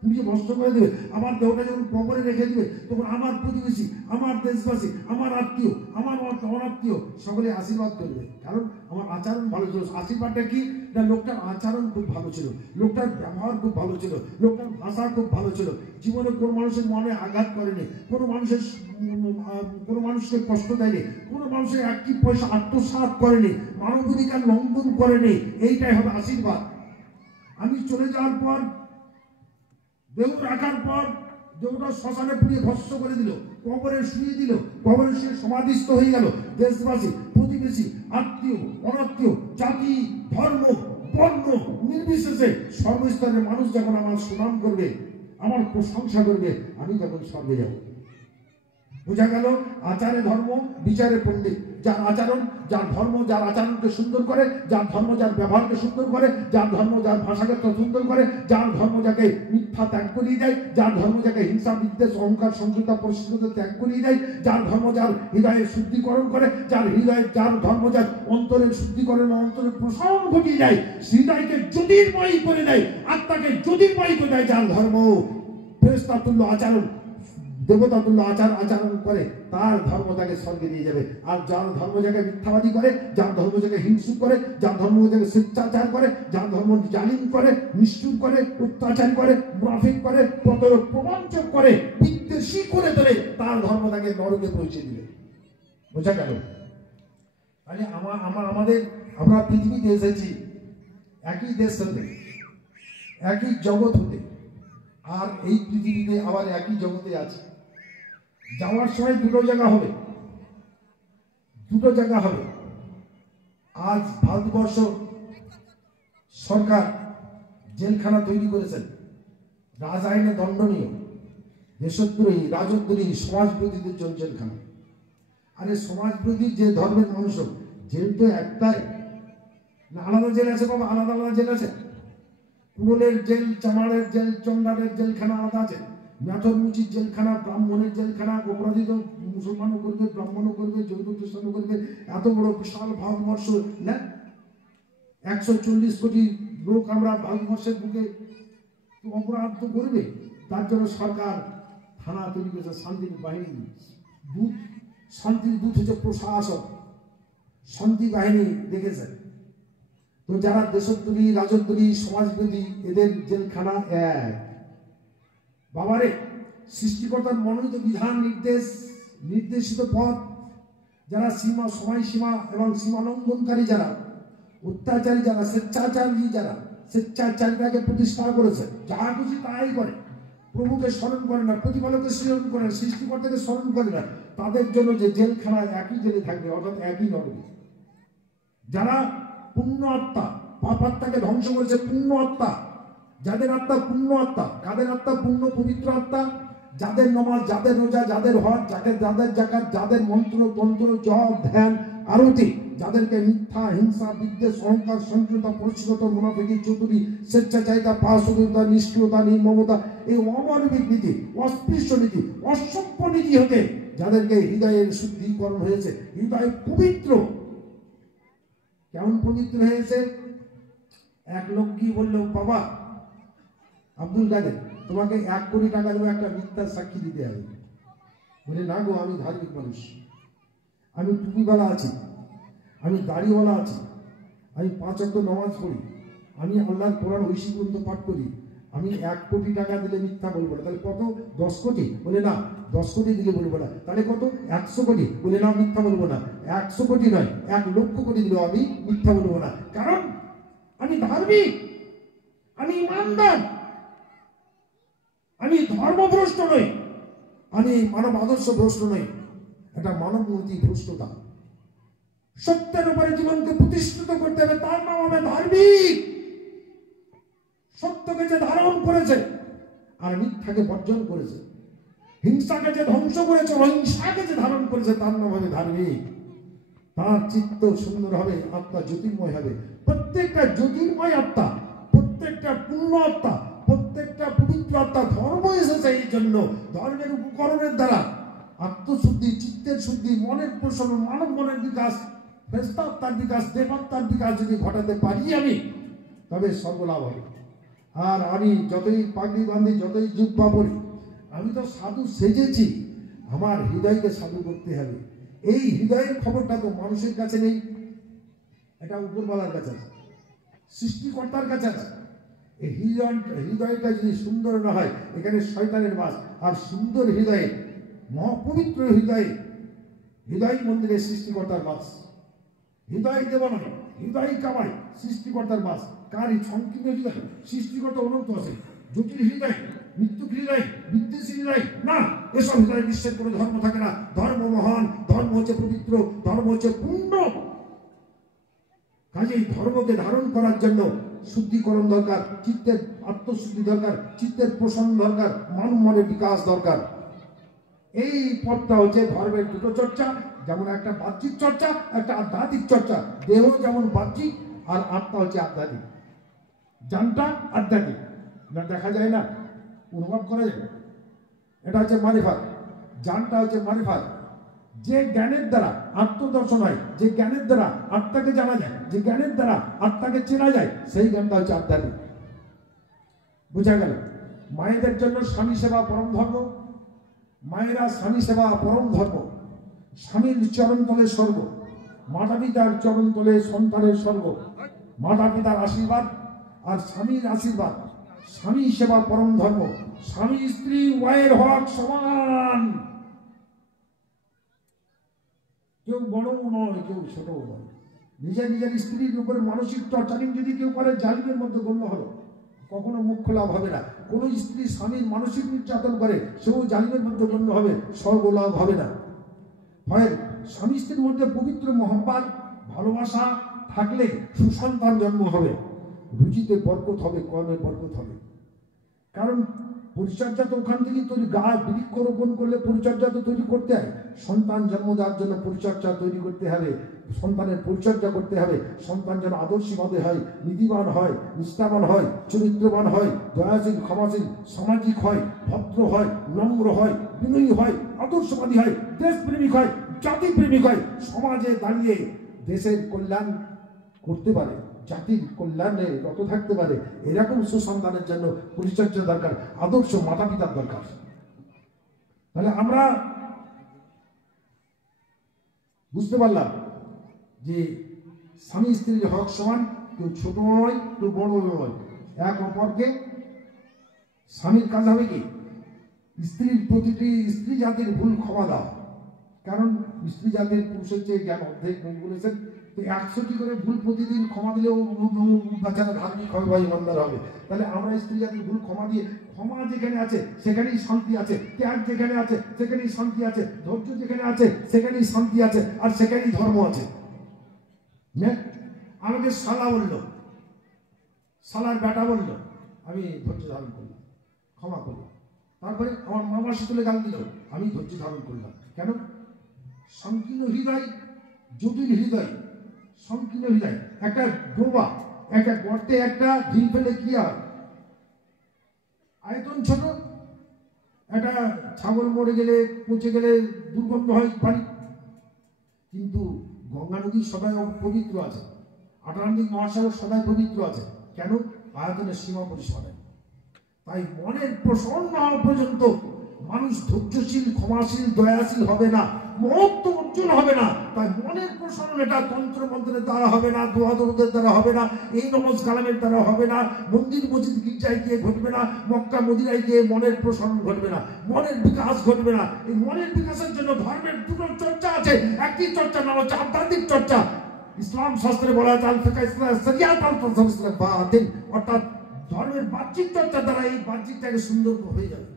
পুড়িয়ে ভস্ম করে দেবে, আমার দেহটা যখন কবরে রেখে দিবে, তখন আমার প্রতিবেশী, আমার দেশবাসী, আমার আত্মীয়, আমার অনাত্মীয় সকলে আশীর্বাদ করবে। কারণ আমার আচরণ ভালো ছিল। আশীর্বাদটা কি? না, লোকটার আচরণ খুব ভালো ছিল, লোকটার ব্যবহার খুব ভালো ছিল, লোকটার ভাষা খুব ভালো ছিল, জীবনে কোনো মানুষের মনে আঘাত করেনি, কোনো মানুষকে কষ্ট দেয়নি, কোনো মানুষের একটি পয়সা আত্মসাৎ করেনি, মানবাধিকার লঙ্ঘন করেনি। এইটাই হবে আশীর্বাদ। আমি চলে যাওয়ার পর, দেহ রাখার পর দেহটা শ্মশানে পুড়িয়ে ভস্ম করে দিল, কবরে শুয়ে দিল, কবরে শুয়ে সমাধিস্থ হয়ে গেল। দেশবাসী, প্রতিবেশী, আত্মীয়, অনাত্মীয়, জাতি, ধর্ম, বর্ণ নির্বিশেষে সর্বস্তরের মানুষ যখন আমার সুনাম করবে, আমার প্রশংসা করবে, আমি তখন স্বর্গে যাব। বোঝা গেল, আচারে ধর্ম, বিচারে পণ্ডিত। যার আচরণ, যার ধর্ম যার আচরণকে সুন্দর করে, যার ধর্ম যার ব্যবহারকে সুন্দর করে, যার ধর্ম যার ভাষাকে সুন্দর করে, যার ধর্ম যাকে মিথ্যা ত্যাগ করিয়ে দেয়, যার ধর্ম যাকে হিংসা, বিদ্বেষ, অহংকার, সংকীর্ণতা, পরিস্থিতিতে ত্যাগ করিয়ে দেয়, যার ধর্ম যার হৃদয়ের শুদ্ধিকরণ করে, যার ধর্ম যার অন্তরের শুদ্ধিকরণ, অন্তরের প্রসারণ ঘটিয়ে দেয়, হৃদয়কে জ্যোতির্ময়ী করে দেয়, আত্মাকে জ্যোতির্ময়ী করে দেয়, যার ধর্ম ফেরেশতা তুল্য আচরণ, দেবতা তুল্য আচরণ করে, তার ধর্ম তাকে স্বর্গে নিয়ে যাবে। আর যার ধর্ম যাকে মিথ্যাবাদী করে, যার ধর্ম যাকে হিংসুক করে, যার ধর্ম যাকে স্বেচ্ছাচার করে, যার ধর্ম জালিম করে, নিষ্ঠুর করে, অত্যাচার করে, মুনাফিক করে, প্রবঞ্চক করে, বিদ্বেষী করে তোলে, তার ধর্ম তাকে নরকে পৌঁছে দিবে। বোঝা গেল? তাহলে আমরা পৃথিবীতে এসেছি একই দেশ হতে, একই জগৎ হতে, আর এই পৃথিবীতে আবার একই জগতে আছে। যাওয়ার সময় দুটো জায়গা হবে, দুটো জায়গা হবে। আজ ভারতবর্ষ সরকার জেলখানা তৈরি করেছেন, রাজ আইনে দণ্ডনীয়, দেশদ্রোহী, রাজদ্রোহী, সমাজবিরোধীদের জন্য জেলখানা। আরে সমাজবিরোধী যে ধর্মের মানুষ হোক, জেল তো একটাই না, আলাদা জেল আছে বাবা, আলাদা আলাদা জেল আছে। কুড়োলের জেল, চামারের জেল, চন্ডালের জেলখানা আলাদা আছে, মেথর মুচির জেলখানা, ব্রাহ্মণের জেলখানা, অপরাধীত মুসলমানও করবে, ব্রাহ্মণও করবে, জৈন খ্রিস্টানও করবে। এত বড় বিশাল ভারতবর্ষ না, 140 কোটি লোক আমরা ভারতবর্ষের বুকে, অপরাধ তো করবে। তার জন্য সরকার থানা তৈরি করেছে, শান্তির বাহিনী, দূত, শান্তির দূত হচ্ছে প্রশাসক, শান্তি বাহিনী রেখেছে। তো যারা দেশদ্রোহী, রাজদ্রোহী, সমাজবিরোধী, এদের জেলখানা এক। বাবারে, সৃষ্টিকর্তার মনোনীত বিধান, নির্দেশিত পথ, যারা সময়সীমা এবং সীমা লঙ্ঘনকারী, যারা অত্যাচারী, যারা স্বেচ্ছাচারিতাকে প্রতিষ্ঠা করেছে, যাহা খুশি তাই করে, প্রভুকে স্মরণ করে না, প্রতিপালককে স্মরণ করে না, সৃষ্টিকর্তাকে স্মরণ করে না, তাদের জন্য যে জেলখানায় একই জেলে থাকবে, অর্থাৎ একই নরকে। যারা পুণ্য আত্মা, পাপ আত্মাকে ধ্বংস করেছে পুণ্য আত্মা, যাদের আত্মা পুণ্য আত্মা, কাদের আত্মা পুণ্য পবিত্র আত্মা, যাদের নমাজ, যাদের রোজা, যাদের হজ, যাদের জাকাত, যাদের মন্ত্র তন্ত্র, জপ, ধ্যান, আরতি, যাদেরকে মিথ্যা, হিংসা, বিদ্বেষ, অহংকার, সংকীর্ণতা, পরিচ্ছন্নতা, মুনাফিকি, চতুরি, স্বেচ্ছাচারিতা, পাশবিকতা, নিষ্ক্রিয়তা, নির্মমতা, এই অমানবিক নীতি, অস্পৃশ্য নীতি, অসভ্য নীতি হতে যাদেরকে হৃদয়ের শুদ্ধিকরণ হয়েছে, হৃদয় পবিত্র। কেমন পবিত্র হয়েছে? এক লোক কি বললো, বাবা আব্দুল কাদের, তোমাকে 1 কোটি টাকা দেবো, একটা মিথ্যার সাক্ষী দিতে হবে। বলে না গো, আমি ধার্মিক মানুষ, আমি টুপিওয়ালা আছি, আমি দাড়িওয়ালা আছি, আমি 5 ওয়াক্ত নামাজ পড়ি, আমি আল্লাহর কোরআন ঐশী গ্রন্থ পাঠ করি, আমি 1 কোটি টাকা দিলে মিথ্যা বলবো না। তাহলে কত? 10 কোটি? বলে না, 10 কোটি দিলে বলবো না। তাহলে কত? 100 কোটি? বলে না, মিথ্যা বলবো না। 100 কোটি নয়, 1 লক্ষ কোটি দিলেও আমি মিথ্যা বলবো না, কারণ আমি ধার্মিক, আমি ইমানদার, আমি ধর্মভ্রষ্ট নই, আমি মানব আদর্শ ভ্রষ্ট নই। এটা মানব মূর্তি ভ্রষ্টতা। সত্যের উপরে জীবনকে প্রতিষ্ঠিত করতে হবে, তার নাম হবে ধার্মিক। সত্যকে যে ধারণ করেছে আর মিথ্যাকে বর্জন করেছে, হিংসাকে যে ধ্বংস করেছে, অহিংসাকে যে ধারণ করেছে, তার নাম হবে ধার্মিক। তার চিত্ত সুন্দর হবে, আত্মা জ্যোতির্ময় হবে। প্রত্যেকটা জ্যোতির্ময় আত্মা, প্রত্যেকটা পূর্ণ আত্মা, প্রত্যেকটা পবিত্র আত্মা। ধর্ম এসেছে এই জন্য, ধর্মের উপকরণের দ্বারা আত্মশুদ্ধি, চিত্তের শুদ্ধি, মনের প্রসন্ন, মানব মনের বিকাশ, ফেরেশতার বিকাশ, দেবাত্মার বিকাশ যদি ঘটাতে পারি আমি, তবে সর্বলাভ হবে। আর আমি যতই পাগড়ি বাঁধি, যতই জুব্বা পরি, আমি তো সাধু সেজেছি, আমার হৃদয়কে সাধু করতে হবে। এই হৃদয়ের খবরটা তো মানুষের কাছে নেই, এটা উপরওয়ালার কাছে আছে, সৃষ্টিকর্তার কাছে আছে। এই হৃদয়টা যদি সুন্দর না হয়, এখানে শয়তানের বাস। আর সুন্দর হৃদয়ে, মহাপবিত্র হৃদয়ে, হৃদয় মন্দিরে সৃষ্টিকর্তার বাস। হৃদয় দেব নয়, হৃদয় কামাই, সৃষ্টিকর্তার বাস। কার? এই সংকীর্ণ হৃদয়। সৃষ্টিকর্তা অনন্ত আছে, জটিল হৃদয়, মৃত্যু হৃদয়, বিদ্বেষী হৃদয় না। এসব হৃদয় বিশ্বের কোনো ধর্ম থাকে না। ধর্ম মহান, ধর্ম হচ্ছে পবিত্র, ধর্ম হচ্ছে পূর্ণ। কাজেই ধর্মকে ধারণ করার জন্য শুদ্ধিকরণ দরকার, চিত্তের আত্মশুদ্ধি দরকার, চিত্তের প্রসন্ন দরকার, মানব মনের বিকাশ দরকার। এই পথটা হচ্ছে ধর্মের দুটো চর্চা, যেমন একটা বাহ্যিক চর্চা, একটা আধ্যাত্মিক চর্চা। দেহ যেমন বাহ্যিক, আর আত্মা হচ্ছে আধ্যাত্মিক। জানটা আধ্যাত্মিক, না দেখা যায় না, অনুভব করা যায়, এটা হচ্ছে মারিফাত। জানটা হচ্ছে মারিফাত, যে জ্ঞানের দ্বারা আত্মদর্শন হয়, যে জ্ঞানের দ্বারা আত্মাকে জানা যায়, যে জ্ঞানের দ্বারা আত্মাকে চেনা যায়, সেই জ্ঞানটা হচ্ছে আধ্যাত্মিক। বুঝা গেল? মায়েদের জন্য স্বামী সেবা পরম ধর্ম, মায়েরা স্বামী সেবা পরম ধর্ম। স্বামীর চরণ তলে স্বর্গ, মাতা পিতার চরণ তলে সন্তানের স্বর্গ। মাতা পিতার আশীর্বাদ আর স্বামীর আশীর্বাদ, স্বামী সেবা পরম ধর্ম। স্বামী স্ত্রী উভয়ের হক সমান, কেউ বড়ও নয়, কেউ ছোটও নয়। নিজের নিজের স্ত্রীর উপরে মানসিক টর্চারিং যদি কেউ করে, জালিমের মধ্যে গণ্য হলো, কখনো মুখ্য লাভ হবে না। কোন স্ত্রী স্বামীর মানসিক নির্যাতন করে, সেও জালিমের মধ্যে গণ্য হবে, স্বর্গ লাভ হবে না। হয় স্বামী স্ত্রীর মধ্যে পবিত্র মহব্বত, ভালোবাসা থাকলে সুসন্তান জন্ম হবে, রুচিতে বরকত হবে, কর্মে বরকত হবে। কারণ পরিচর্যা তো ওখান থেকে তৈরি। গাছ বৃক্ষ রোপণ করলে পরিচর্যা তো তৈরি করতে হয়। সন্তান জন্ম দেওয়ার জন্য পরিচর্যা তৈরি করতে হবে, সন্তানের পরিচর্যা করতে হবে। সন্তান যেন আদর্শভাবে হয়, নীতিবান হয়, নিষ্ঠাবান হয়, চরিত্রবান হয়, দয়াশীল, ক্ষমাশীল, সামাজিক হয়, ভদ্র হয়, নম্র হয়, বিনয়ী হয়, আদর্শবাদী হয়, দেশপ্রেমিক হয়, জাতিপ্রেমিক হয়, সমাজে দাঁড়িয়ে দেশের কল্যাণ করতে পারে, জাতির কল্যাণে রত থাকতে পারে। এরকম সুসন্তানের জন্য পরিচর্যা দরকার, আদর্শ মাতা পিতার দরকার। তাহলে আমরা বুঝতে পারলাম যে স্বামী স্ত্রীর হক সমান, কেউ ছোট নয়, কেউ বড় নয়। এক অপরকে, স্বামীর কাজ হবে কি? স্ত্রীর প্রতিটি স্ত্রী জাতির ভুল ক্ষমা দাও। কারণ স্ত্রী জাতির পুরুষের চেয়ে জ্ঞান অর্ধেক বলেছেন। 100টি করে ভুল প্রতিদিন ক্ষমা দিলেও বাচ্চারা ধার্মিক হবে বা ইমানদার হবে। তাহলে আমরা স্ত্রী জাতির ভুল ক্ষমা দিয়ে, ক্ষমা যেখানে আছে সেখানেই শান্তি আছে, ত্যাগ যেখানে আছে সেখানেই শান্তি আছে, ধৈর্য যেখানে আছে সেখানেই শান্তি আছে, আর সেখানেই ধর্ম আছে। আমাকে শালা বলল, শালার বেটা বলল, আমি ধৈর্য ধারণ করলাম, ক্ষমা করলাম। তারপরে আমার মামা তুলে গাল দিল, আমি ধৈর্য ধারণ করলাম। কেন? সংকীর্ণ হৃদয়, জটিল হৃদয়, সংকীর্ণ হৃদয়। একটা ডোবা, একটা গর্তে একটা ঢিল ফেলে কি হয়? আয়তন ছোট, একটা ছাগল মরে গেলে, পচে গেলে দুর্গন্ধ হয় বাড়ি। কিন্তু গঙ্গা নদী সবাই পবিত্র আছে, আটলান্টিক মহাসাগর সবাই পবিত্র আছে। কেন? আয়তনের সীমা পরিসীমা নেই। তাই মনের প্রসন্ন হওয়া পর্যন্ত মানুষ ধৈর্যশীল, ক্ষমাশীল, দয়াশীল হবে না, মহত্ব অর্জন হবে না। তাই মনের প্রসারণ এটা তন্ত্র মন্ত্রের দ্বারা হবে না, দোয়া দরুদের দ্বারা হবে না, এই নমাজ কালামের দ্বারা হবে না, মন্দির মসজিদ গির্জায় গিয়ে ঘটবে না, মক্কা মদিনায় গিয়ে মনের প্রসারণ ঘটবে না, মনের বিকাশ ঘটবে না। এই মনের বিকাশের জন্য ধর্মের দুটো চর্চা আছে। একটি চর্চা নাম হচ্ছে আধ্যাত্মিক চর্চা। ইসলাম শাস্ত্রে বলা আছে আল ফিকহ ইসলাম শরিয়াত আল তাসবিহ বাতিন, অর্থাৎ ধর্মের বাহ্যিক চর্চা দ্বারা এই বাহ্যিকটাকে সুন্দর হয়ে যাবে।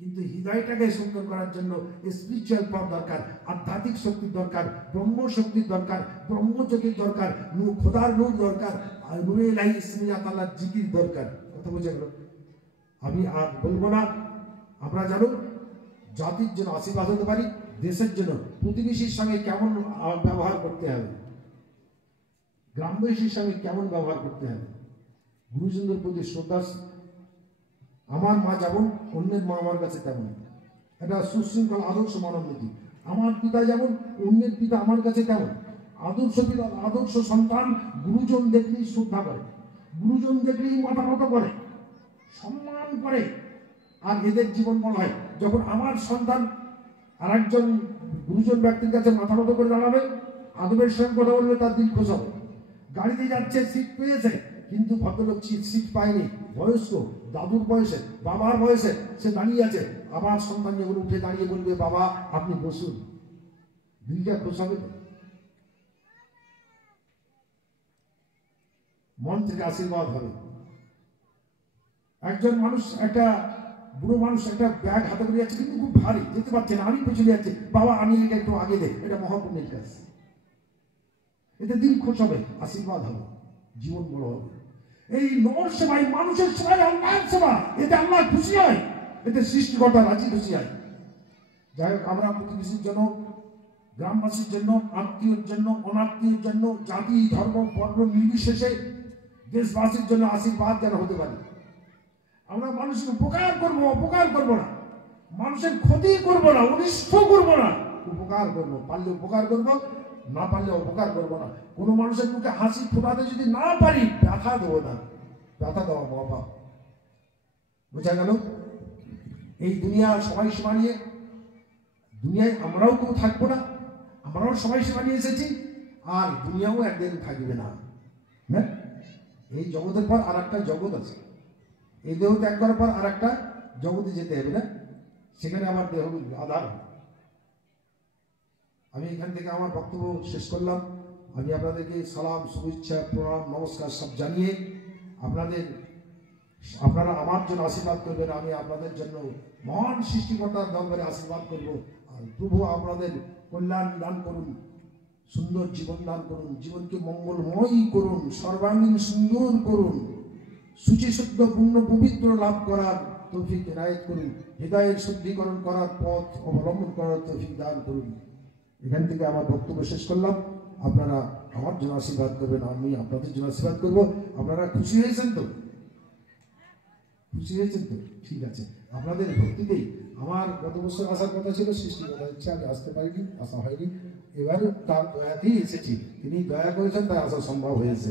কিন্তু হৃদয়টাকে সুন্দর করার জন্য স্পিরিচুয়াল পাওয়ার দরকার, আধ্যাত্মিক শক্তির দরকার, ব্রহ্ম শক্তির দরকার, ব্রহ্মজ্যোতির দরকার, খোদার নূর দরকার, আর নূরে ইলাহি ইসমিয়া তাআলার জিকির দরকার। কথা বোঝা গেল? আমি আর বলবো না। আমরা জানো জাতির জন্য আশীর্বাদ হতে পারি, দেশের জন্য প্রতিবেশীর সঙ্গে কেমন ব্যবহার করতে হবে, গ্রামবাসীর সঙ্গে কেমন ব্যবহার করতে হবে, গুরুজনদের প্রতি শ্রদ্ধা। আমার মা যেমন, অন্যের মা আমার কাছে তেমন, এটা সুশৃঙ্খল আদর্শ মানব নীতি। আমার পিতা যেমন, অন্যের পিতা আমার কাছে তেমন। আদর্শ পিতা, আদর্শ সন্তান গুরুজন দেখলেই শ্রদ্ধা করে, গুরুজন দেখলেই মাথা নত করে, সম্মান করে। আর এদের জীবন মনে হয় যখন আমার সন্তান আর একজন গুরুজন ব্যক্তির কাছে মাথা নত করে দাঁড়াবে, আদবের সঙ্গে কথা বলবে, তার দিল খোঁজ হবে। গাড়িতে যাচ্ছে, সিট পেয়েছে, কিন্তু ভদ্রলোক সিট পায়নি, বয়স্ক, দাদুর বয়সে, বাবার বয়সে সে দাঁড়িয়ে আছে। আবার সন্তান যখন উঠে দাঁড়িয়ে বলবে, বাবা আপনি বসুন, দিলটা খোঁজ হবে, মন থেকে আশীর্বাদ হবে। একজন মানুষ, একটা বুড়ো মানুষ একটা ব্যাগ হাতে করে যাচ্ছে, কিন্তু খুব ভারী, যেতে পারছে না, আমি পেছনে যাচ্ছি, বাবা আমি এটা একটু আগে দে, এটা মহাপুণ্যের কাজ। এতে দিল খোঁজ হবে, আশীর্বাদ হবে, জীবন বড় হবে। এই নর সেবাই, মানুষের সেবাই আল্লাহর সেবা, এতে আল্লাহ খুশি হয়, এতে সৃষ্টিকর্তা রাজি খুশি হয়। যাই হোক, আমরা প্রতিবেশীর জন্য, গ্রামবাসীর জন্য, আত্মীয়র জন্য, অনাত্মীয়ের জন্য, জাতি ধর্ম বর্ণ নির্বিশেষে দেশবাসীর জন্য আশীর্বাদ যেন হতে পারে। আমরা মানুষকে উপকার করবো, অপকার করবো না, মানুষের ক্ষতি করবো না, অনিষ্ট করবো না, উপকার করবো। পারলে উপকার করবো, না পারলে অপকার করবো না। কোনো মানুষের মুখে হাসি ফোটাতে যদি না পারি, ব্যথা দেবো না, ব্যথা দেওয়া মহাপাপ। বোঝা গেল? এই দুনিয়া সবাই সীমা নিয়ে, দুনিয়ায় আমরাও কেউ থাকবো না, আমরাও সবাই সীমা নিয়ে এসেছি, আর দুনিয়াও একদিন থাকবে না। হ্যাঁ, এই জগতের পর আর একটা জগৎ আছে, এই দেহ ত্যাগ করার পর আর একটা জগতে যেতে হবে না, সেখানে আমার দেহ আধার। আমি এখান থেকে আমার বক্তব্য শেষ করলাম। আমি আপনাদেরকে সালাম, শুভেচ্ছা, প্রণাম, নমস্কার সব জানিয়ে আপনারা আমার জন্য আশীর্বাদ করবেন, আমি আপনাদের জন্য মহান সৃষ্টিকর্তার দরবারে আশীর্বাদ করব। আর প্রভু আপনাদের কল্যাণ দান করুন, সুন্দর জীবন দান করুন, জীবনকে মঙ্গলময় করুন, সর্বাঙ্গীন সুন্দর করুন, শুচিশুদ্ধ পূর্ণ পবিত্র লাভ করার তৌফিক এনায়েত করুন, হৃদয়ের শুদ্ধিকরণ করার পথ অবলম্বন করার তৌফিক দান করুন। এখান থেকে আমার বক্তব্য শেষ করলাম। আপনারা আমার জন্য আশীর্বাদ করবেন, আমি আপনাদের জন্য আশীর্বাদ করবো। আপনারা খুশি হয়েছেন তো? খুশি হয়েছেন তো? ঠিক আছে। আপনাদের ভক্তিতেই আমার গত বছর আসার কথা ছিল, সৃষ্টিকর্তার ইচ্ছা আমি আসতে পারিনি, আসা হয়নি। এবার তার দয়াতেই এসেছি, তিনি দয়া করেছেন, তাই আসা সম্ভব হয়েছে।